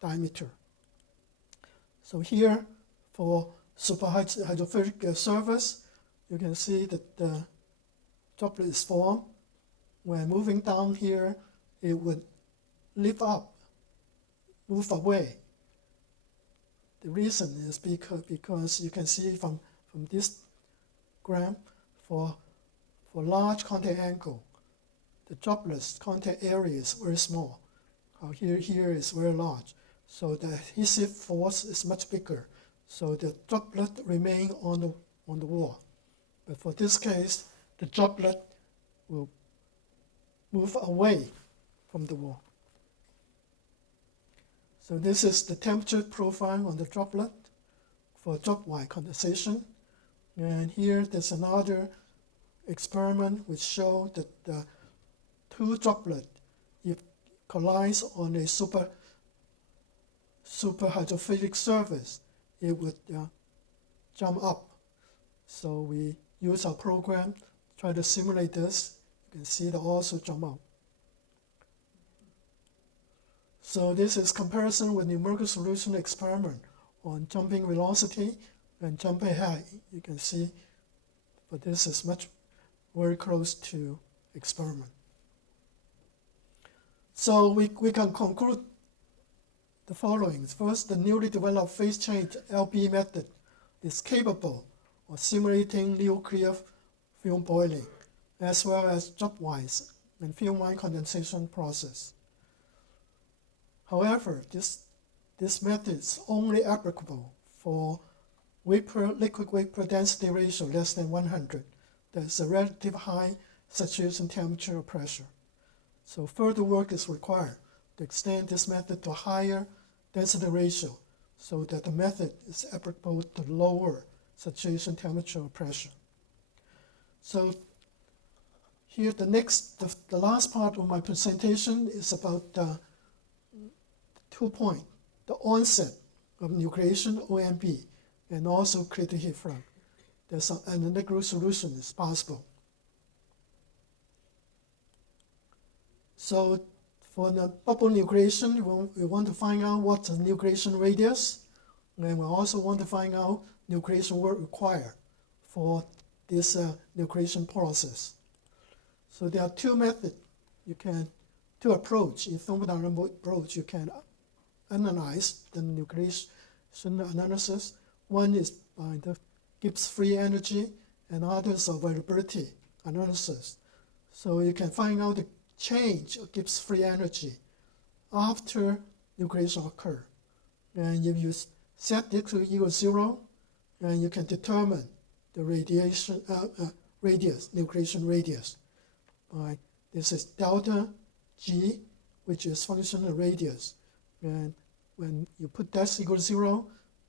diameter. So here, for superhydrophilic surface, you can see that the droplet is formed. When moving down here, it would lift up, move away. The reason is because you can see from this gram, for large contact angle, the droplet's contact area is very small. Here is very large. So the adhesive force is much bigger. So the droplet remain on the wall. But for this case, the droplet will move away from the wall. So this is the temperature profile on the droplet for drop wire condensation. And here there's another experiment which shows that the two droplets, if collides on a superhydrophilic surface, it would jump up. So we use our program, try to simulate this. You can see they also jump up. So this is comparison with numerical solution experiment on jumping velocity and jumping height. You can see, but this is very close to experiment. So we can conclude the following. First, the newly developed phase change LB method is capable of simulating nuclear film boiling, as well as drop wires and film wire condensation process. However, this method is only applicable for liquid vapor density ratio less than 100. There's a relative high saturation temperature or pressure. So further work is required to extend this method to higher density ratio so that the method is applicable to lower saturation temperature or pressure. So here the last part of my presentation is about 2 points, the onset of nucleation, OMB, and also critical heat flux. There's an analytical solution is possible. So for the bubble nucleation, we want to find out what's the nucleation radius, and we also want to find out nucleation work required for this nucleation process. So there are two methods two approach. In thermodynamic approach, you can analyze the nucleation analysis. One is by the Gibbs free energy, and others are variability analysis. So you can find out the change of Gibbs free energy after nucleation occurs. And if you set it to equal 0, and you can determine the radiation radius, nucleation radius. This is delta G, which is function of radius. And when you put that equal 0,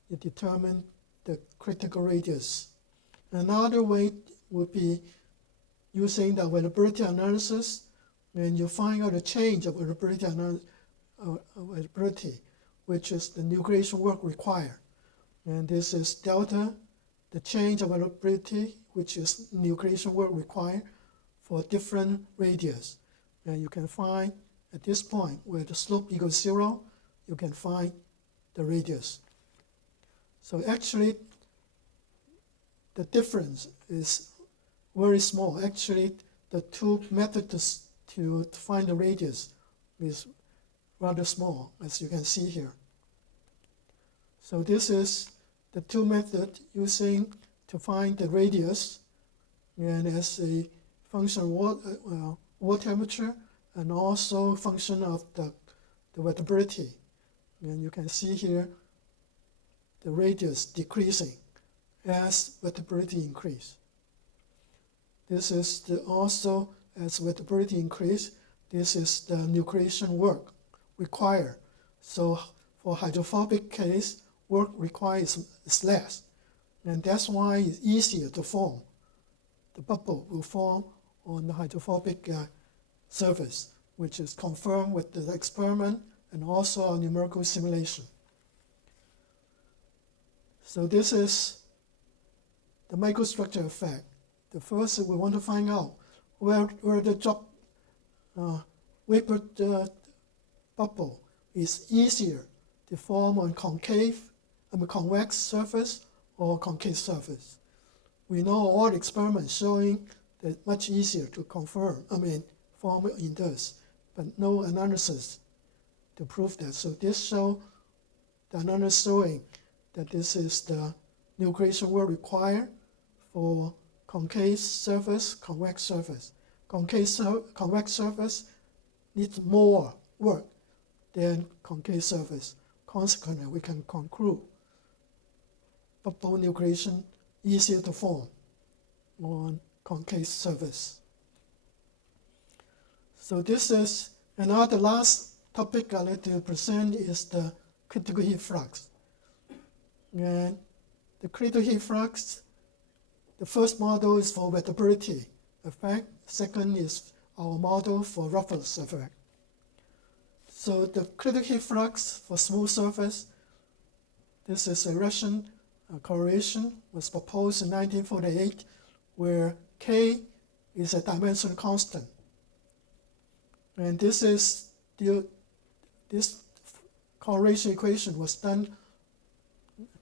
you determine the critical radius. Another way would be using the availability analysis, and you find out the change of availability, which is the nucleation work required. And this is delta, the change of availability, which is nucleation work required for different radius. And you can find at this point where the slope equals 0, you can find the radius. So actually, the difference is very small. Actually, the two methods to find the radius is rather small, as you can see here. So this is the two methods using to find the radius, and as a function of water temperature and also function of the wettability. And you can see here the radius decreasing as wettability increase. This is also as wettability increase, this is the nucleation work required. So for hydrophobic case, work required is less. And that's why it's easier to form. The bubble will form on the hydrophobic surface, which is confirmed with the experiment and also our numerical simulation. So this is the microstructure effect. The first, we want to find out where the drop vapor bubble is easier to form on convex surface or concave surface. We know all experiments showing that much easier to form in this, but no analysis to prove that. So this shows the analysis showing that this is the nucleation work required for concave surface, convex surface. Convex surface needs more work than concave surface. Consequently, we can conclude bubble nucleation easier to form on concave surface. So this is another last topic I'd like to present is the critical heat flux. And the critical heat flux, the first model is for wettability effect. Second is our model for roughness effect. So the critical heat flux for smooth surface, this is a Russian correlation, was proposed in 1948, where K is a dimensional constant. And this correlation equation was done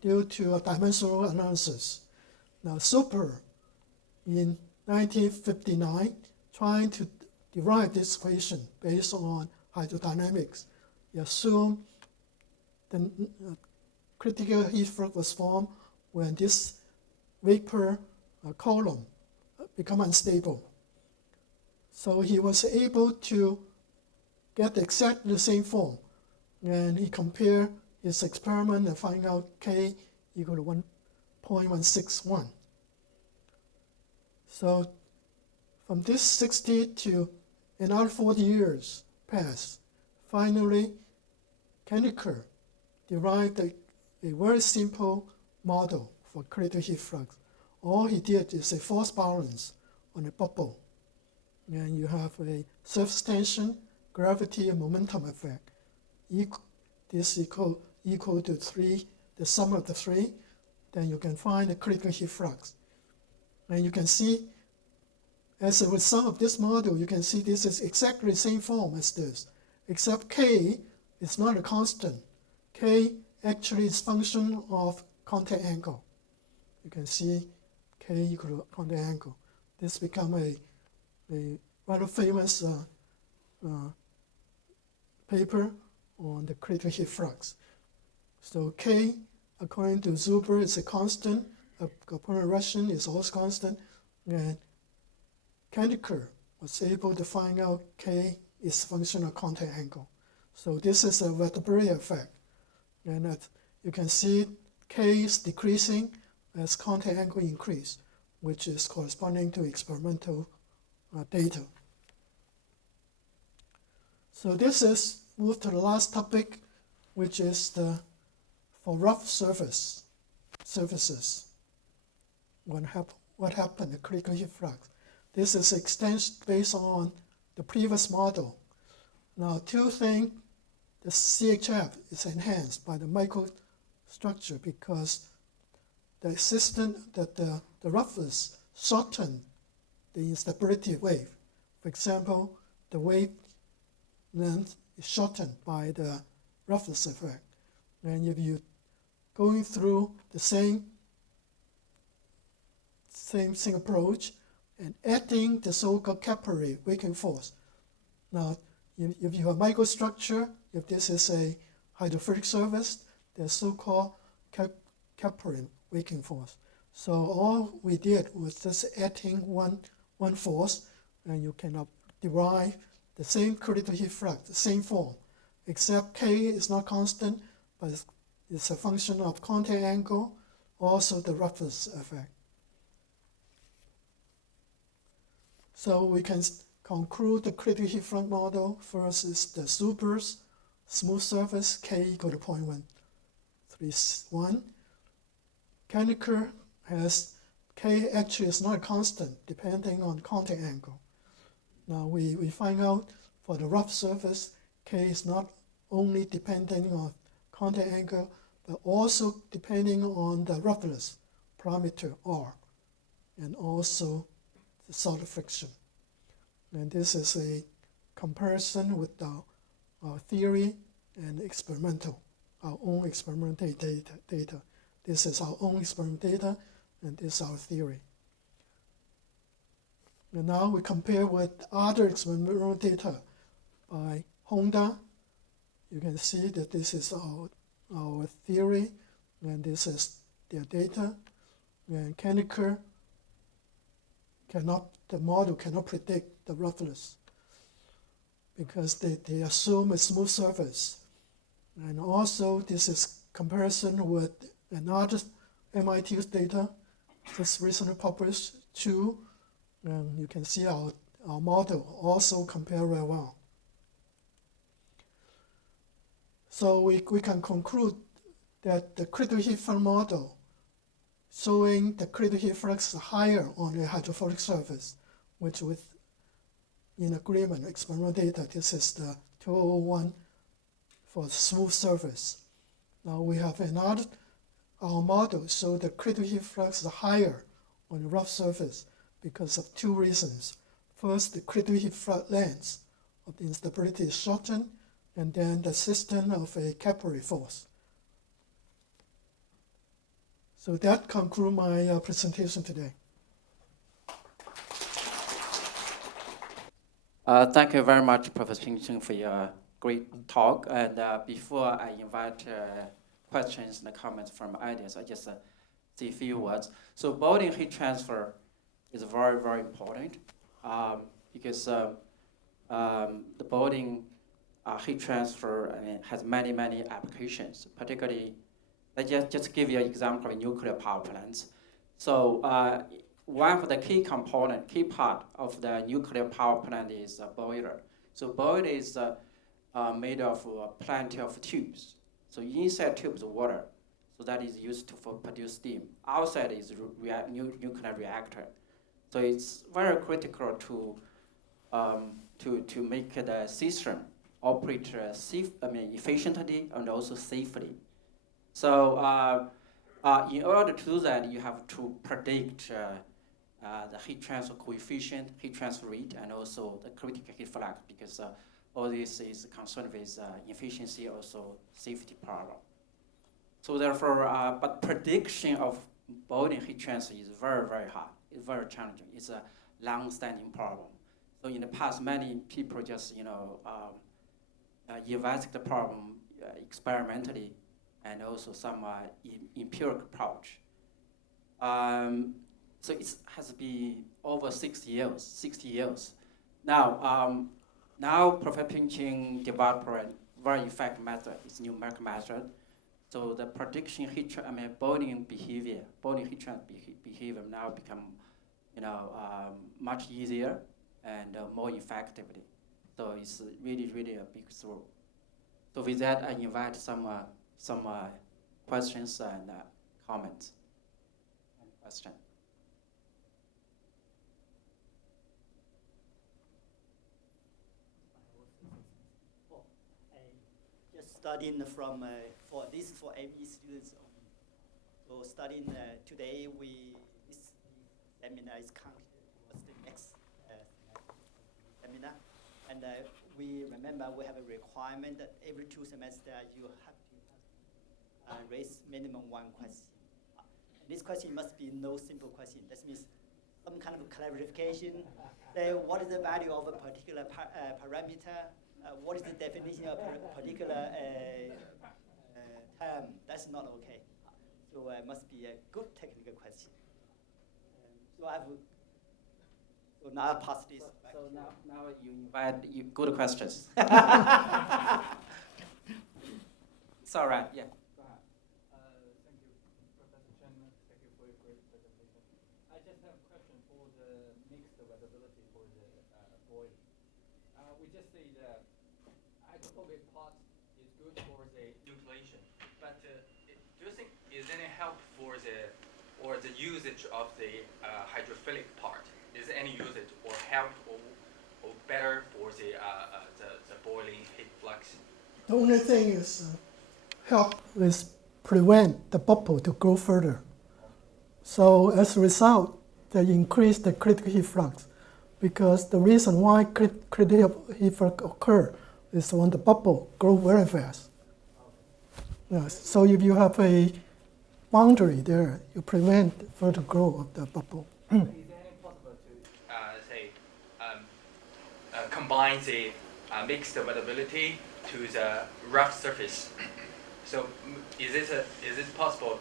due to a dimensional analysis. Now, Super in 1959 trying to derive this equation based on hydrodynamics. He assumed the critical heat flux was formed when this vapor column become unstable. So he was able to get exactly the same form, and he compared his experiment and find out K equal to 1.161. So from this 60 to another 40 years passed. Finally, Kendricker derived a very simple model for critical heat flux. All he did is a force balance on a bubble. And you have a surface tension, gravity, and momentum effect. This equal to 3, the sum of the 3. Then you can find the critical heat flux. And you can see, as a result of this model, you can see this is exactly the same form as this, except K is not a constant. K actually is function of contact angle. You can see K equal to contact angle. This become a rather famous paper on the critical heat flux. So K, according to Zuber, is a constant. According to Russian, is also constant. And Kendricker was able to find out K is function of contact angle. So this is a wettability effect. And you can see K is decreasing as contact angle increase, which is corresponding to experimental data. So this is move to the last topic, which is for rough surfaces. What happened to critical heat flux? This is extension based on the previous model. Now, two things: the CHF is enhanced by the microstructure because the roughness shorten the instability wave. For example, the wave length is shortened by the roughness effect. And if you going through the same approach and adding the so-called capillary weakening force. Now, if you have microstructure, if this is a hydrophilic surface, there's so-called capillary weakening force. So all we did was just adding one force, and you can derive the same critical heat flux, the same form, except K is not constant, but it's a function of contact angle, also the roughness effect. So we can conclude the critical heat flux model. First is the super smooth surface, K equal to 0.131. Chemical has K actually is not constant depending on contact angle. Now we find out for the rough surface, K is not only depending on contact angle, but also depending on the roughness parameter R, and also the solid friction. And this is a comparison with our theory and experimental, our own experimental data. This is our own experimental data, and this is our theory. And now we compare with other experimental data by Honda. You can see that this is our theory, and this is their data. And Chemical the model cannot predict the roughness because they assume a smooth surface. And also this is comparison with another MIT's data just recently published too. And you can see our model also compare very well. So we can conclude that the critical heat flux model showing the critical heat flux is higher on a hydrophilic surface, which with in agreement experimental data, this is the 2001 for smooth surface. Now we have our model show the critical heat flux is higher on a rough surface because of two reasons. First, the critical heat flux length of the instability is shortened, and then the system of a capillary force. So that concludes my presentation today. Thank you very much, Professor Cheng, for your great talk. And before I invite questions and comments from audience, I just say a few words. So Bowling heat transfer is very, very important because the Bowling heat transfer has many, many applications, particularly, let's just give you an example of nuclear power plants. So one of the key part of the nuclear power plant is a boiler. So boiler is made of plenty of tubes. So inside tubes water, so that is used to produce steam. Outside is nuclear reactor. So it's very critical to make the system operate efficiently and also safely. So in order to do that, you have to predict the heat transfer coefficient, heat transfer rate, and also the critical heat flux, because all this is concerned with efficiency, also safety problem. So therefore, but prediction of Bowling heat transfer is very, very hard. It's very challenging. It's a long-standing problem. So in the past, many people just evaluate the problem experimentally, and also some empirical approach. So it has been over 60 years. Now, Professor Cheng developed a very effective method. It's numerical method. So the prediction Bowling behavior now become, much easier and more effectively. So it's really, really a big throw. So with that, I invite some questions and comments. Question. Just studying from for ME students only. So studying today, this seminar is counted was the next seminar, and we remember we have a requirement that every 2 semesters you have to raise minimum 1 question. This question must be no simple question. That means some kind of clarification. Say what is the value of a particular parameter? What is the definition of a particular term? That's not okay. So it must be a good technical question. So now I pass this back. So now you invite good questions. It's all right. Yeah. Go ahead. Thank you, Professor Cheng. Thank you for your great presentation. I just have a question for the mixed weathability for the boiling. We just say the hydrophobic part is good for the nucleation, but do you think is any help for the usage of the hydrophilic part? Is there any usage or help or better for the boiling heat flux? The only thing is help is prevent the bubble to grow further. So as a result, they increase the critical heat flux, because the reason why critical heat flux occur is when the bubble grows very fast. Yes. So if you have a boundary there, you prevent further growth of the bubble. Is there any possible to combine the mixed weathability to the rough surface? So is it possible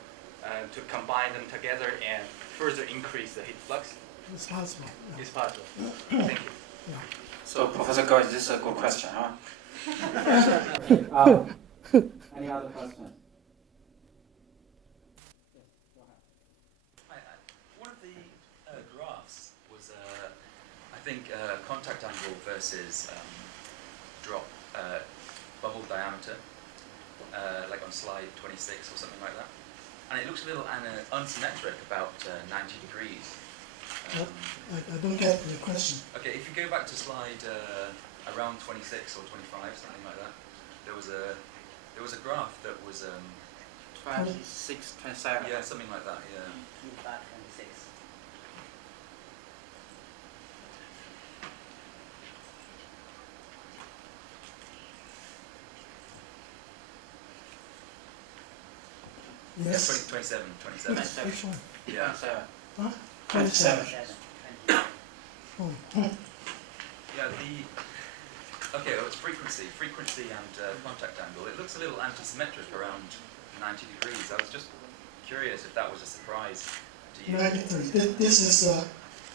to combine them together and further increase the heat flux? It's possible. Yeah. It's possible. Thank you. Yeah. So Professor Go, this is a good question, huh? Any other questions? One of the graphs was, I think, contact angle versus drop bubble diameter, like on slide 26 or something like that. And it looks a little unsymmetric, about 90 degrees. I don't get the question. Okay, if you go back to slide around 26 or 25, something like that, there was a graph that was 26, 27. yeah, something like that, yeah. 25, 26. Yes. 27. Which one? Yeah. 27. Huh? 27. Oh. Yeah, okay, well, it's frequency and contact angle. It looks a little anti-symmetric around 90 degrees. I was just curious if that was a surprise to you. 93. This is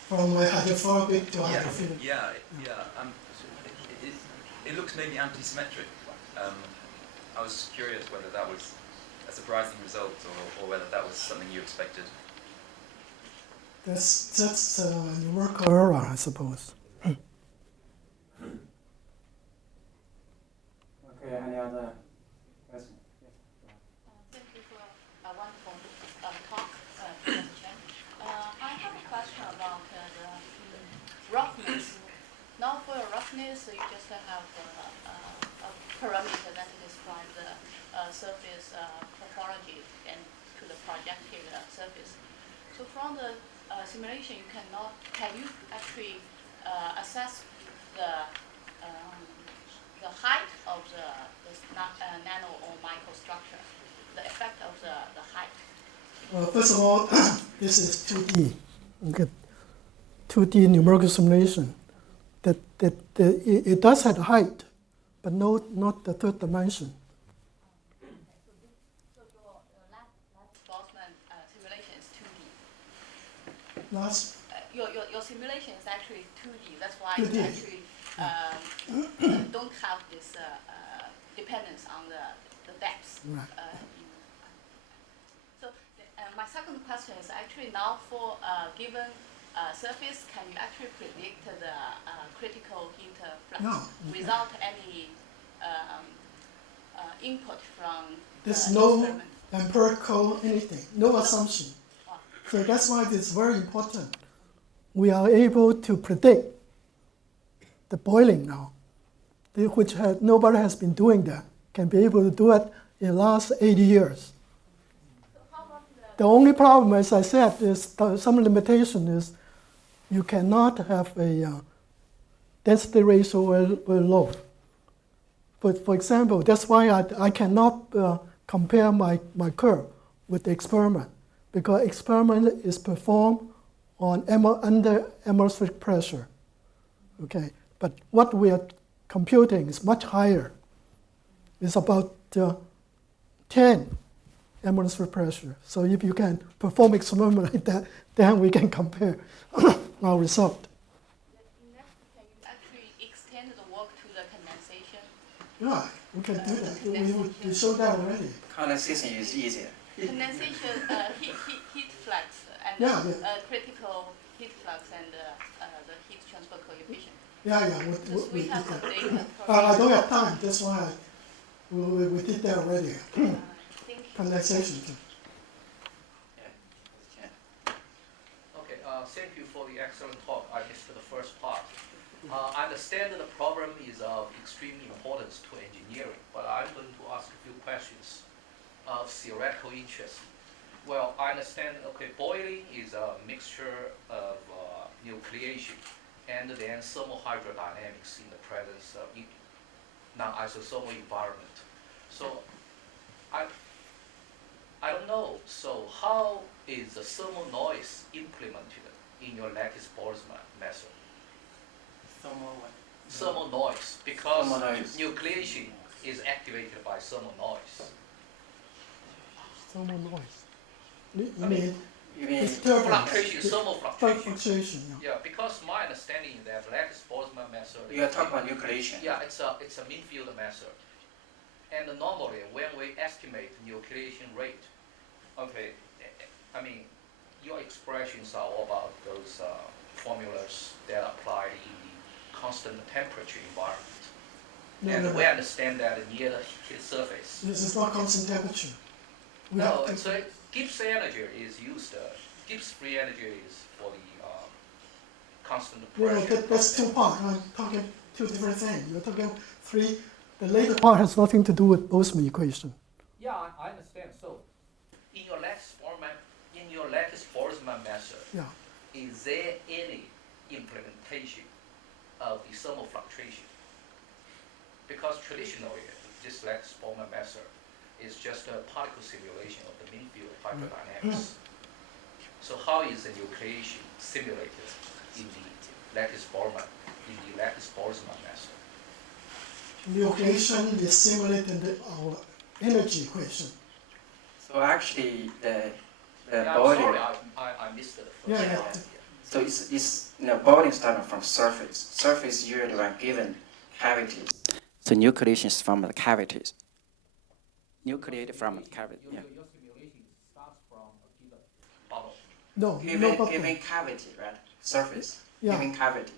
from hydrophobic to hydrophilic. Yeah. It looks maybe anti-symmetric. I was curious whether that was a surprising result or whether that was something you expected. That's a numerical error, I suppose. Okay, any other questions? Thank you for a wonderful talk, Professor Cheng. I have a question about the roughness. Now for roughness, you just have a parameter that describes the surface topology and to the projected surface. So from the simulation, can you actually assess the height of the nano or microstructure, the effect of the height? First of all, this is 2D. Okay. 2D numerical simulation. It does have height, but not the third dimension. So your last Boltzmann simulation is 2D. Last, Your simulation is actually 2D. That's why 2D. you actually don't have this dependence on the depth. Right. So my second question is actually now for given surface, can you actually predict the critical heat flux No. without any input from there's the no experiment? empirical anything, no assumption. Wow. So that's why it's very important. We are able to predict the boiling now, which nobody has been doing that. Can be able to do it in the last 80 years. So how about The only problem, as I said, is some limitation is you cannot have a density ratio very low. But for example, that's why I cannot compare my curve with the experiment, because experiment is performed on under atmospheric pressure. Okay, but what we are computing is much higher. It's about 10 atmospheric pressure. So if you can perform experiment like that, then we can compare our result. Next, can you actually extend the work to the condensation? Yeah, we can do that. We showed that already. Condensation is easier. Condensation, heat flux, and critical heat flux, and the heat transfer coefficient. Yeah, Because we did have some that. data. I don't have time. That's why we did that already. Thank you. Condensation. Okay, thank you for the excellent talk. I missed the first part. I understand that the problem is of extreme importance to engineering, but I'm going to ask a few questions of theoretical interest. Well, I understand, okay, boiling is a mixture of nucleation and then thermohydrodynamics in the presence of non-isothermal environment. So I don't know, so how is the thermal noise implemented in your lattice-Boltzmann method? Thermal noise, because Thermal noise. nucleation is activated by thermal noise. Thermal noise. I mean, You mean Fluctuation, thermal fluctuation. Fluctuation, yeah. Yeah, because my understanding is that lattice-Boltzmann method. you are talking about nucleation? Yeah, it's a mean field method. And normally, when we estimate nucleation rate, okay, I mean, your expressions are all about those formulas that apply in the constant temperature environment. And we understand that near the heated surface. This is not constant temperature. No, it's Gibbs energy is used. Gibbs free energy is for the constant pressure. That's two parts. I'm talking two different things. You're talking three. The later part has nothing to do with Boltzmann equation. Yeah, I understand. So, in your lattice-Boltzmann method, Yeah. is there any implementation of the thermal fluctuation? Because traditionally, this lattice-Boltzmann method is just a particle simulation of the mean field hydrodynamics. So how is the nucleation simulated in the lattice-Boltzmann method? Nucleation is simulated our energy equation. So actually, the Yeah, I'm boiling. sorry, I missed the first Yeah, part. So it's boiling starting from surface. Surface usually when given cavities. So nucleation is from the cavities. Nucleated from the cavity. Yeah. Your simulation starts from a given bubble. No, Given cavity, right? Surface. Yeah. Given cavity.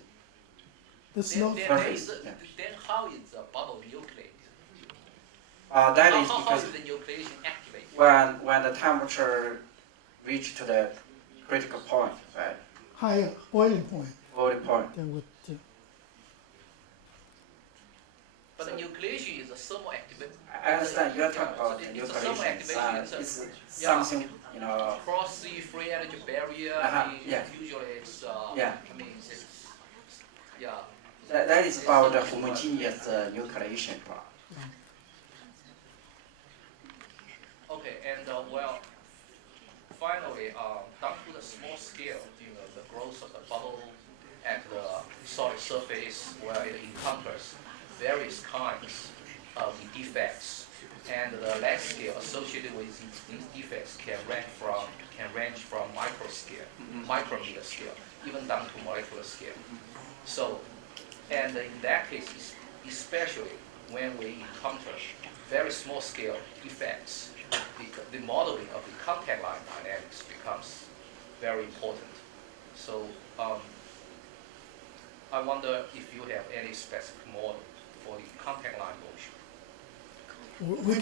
That's Then, not. then, surface, then, yeah. then how is the bubble nucleated? That is How because is the nucleation activated? when the temperature reach to the critical point, right? Higher boiling point Boiling point. than with. But the nucleation is a thermal activation. I understand you're talking about the It's a thermal nucleation. activation. It's Yeah. something, Cross the free energy barrier. Yeah. Usually it's. Yeah. I mean, it's. Yeah. that is about the homogeneous nucleation part. Okay, and well, finally, down to the small scale, the growth of the bubble at the solid surface where it encounters various kinds of defects, and the length scale associated with these defects can range from microscale, micrometer scale, even down to molecular scale. So, and in that case, especially when we encounter very small scale defects, the modeling of the contact line dynamics becomes very important. So I wonder if you have any specific model for the contact line motion. We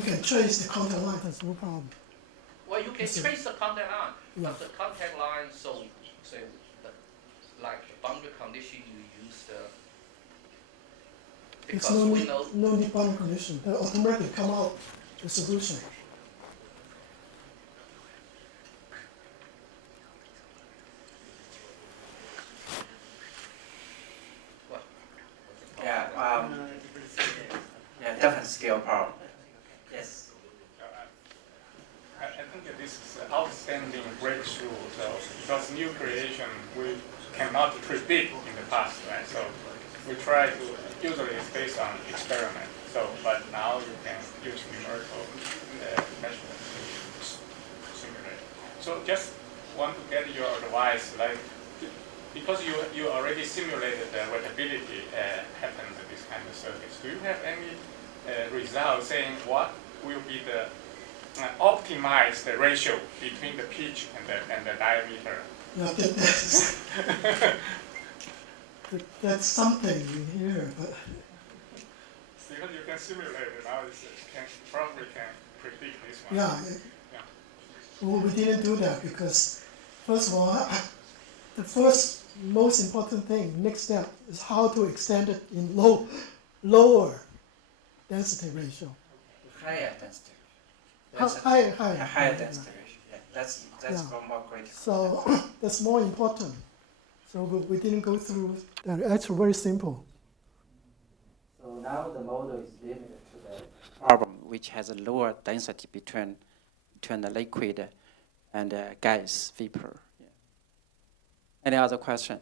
can trace the contact line. That's no problem. Well, you can trace the contact line, Yeah. but the contact line, so say, like the boundary condition you use, It's because we know. no need boundary condition. They automatically come out the solution. What? Yeah. problem. Yes. I think that this is an outstanding breakthrough. So because nucleation we cannot predict in the past, right? So we try to, usually it's based on experiment. So, but now you can use numerical measurements to simulate. So just want to get your advice, like, because you already simulated the wettability happens in this kind of surface. Do you have any result saying what will be the optimize the ratio between the pitch and the diameter? Yeah, that's something in here, but Because you can simulate it now, probably can predict this one. yeah. Well, we didn't do that because, first of all, the first most important thing, next step, is how to extend it in lower density ratio. Higher density. Higher density ratio. Yeah, that's Yeah. more critical. So that's more important. So we didn't go through that. Actually, very simple. So now the model is limited to the problem which has a lower density between the liquid and gas vapor. Yeah. Any other question?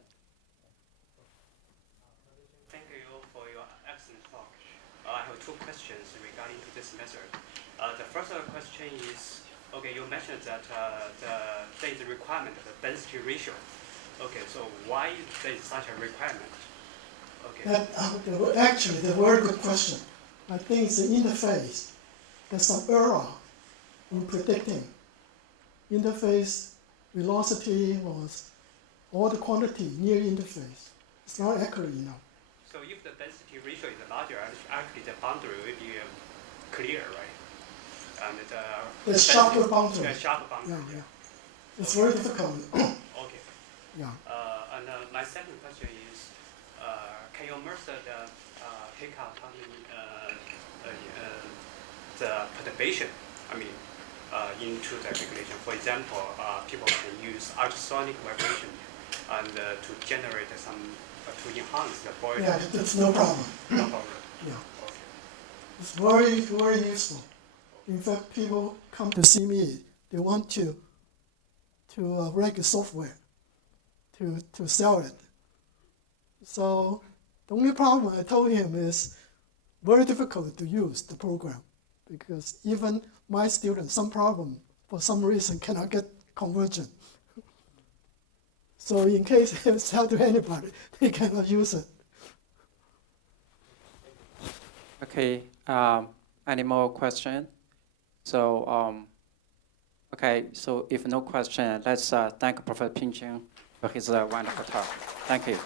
Thank you for your excellent talk. I have two questions regarding to this method. The first question is, okay, you mentioned that there is a requirement of the density ratio. Okay, so why there is such a requirement? Okay. Actually, the very good question. I think it's the interface. There's some error in predicting. Interface velocity was all the quantity near interface. It's not accurate enough. So if the density ratio is larger, actually the boundary will be clear, right? And The sharper boundary. Yeah, sharper boundary. Yeah. It's very difficult. Okay. Yeah. And my second question is, can you measure the pickup the perturbation? I mean, into the regulation. For example, people can use ultrasonic vibration and to generate some to enhance the boiling. Yeah, it's no problem. No problem. Yeah. Okay. It's very, very useful. In fact, people come to see me. They want to write a software to sell it. So the only problem I told him is very difficult to use the program because even my students, some problem for some reason cannot get conversion. So in case they sell to anybody, they cannot use it. Okay. Any more question? So okay. So if no question, let's thank Professor Cheng for his wonderful talk. Thank you.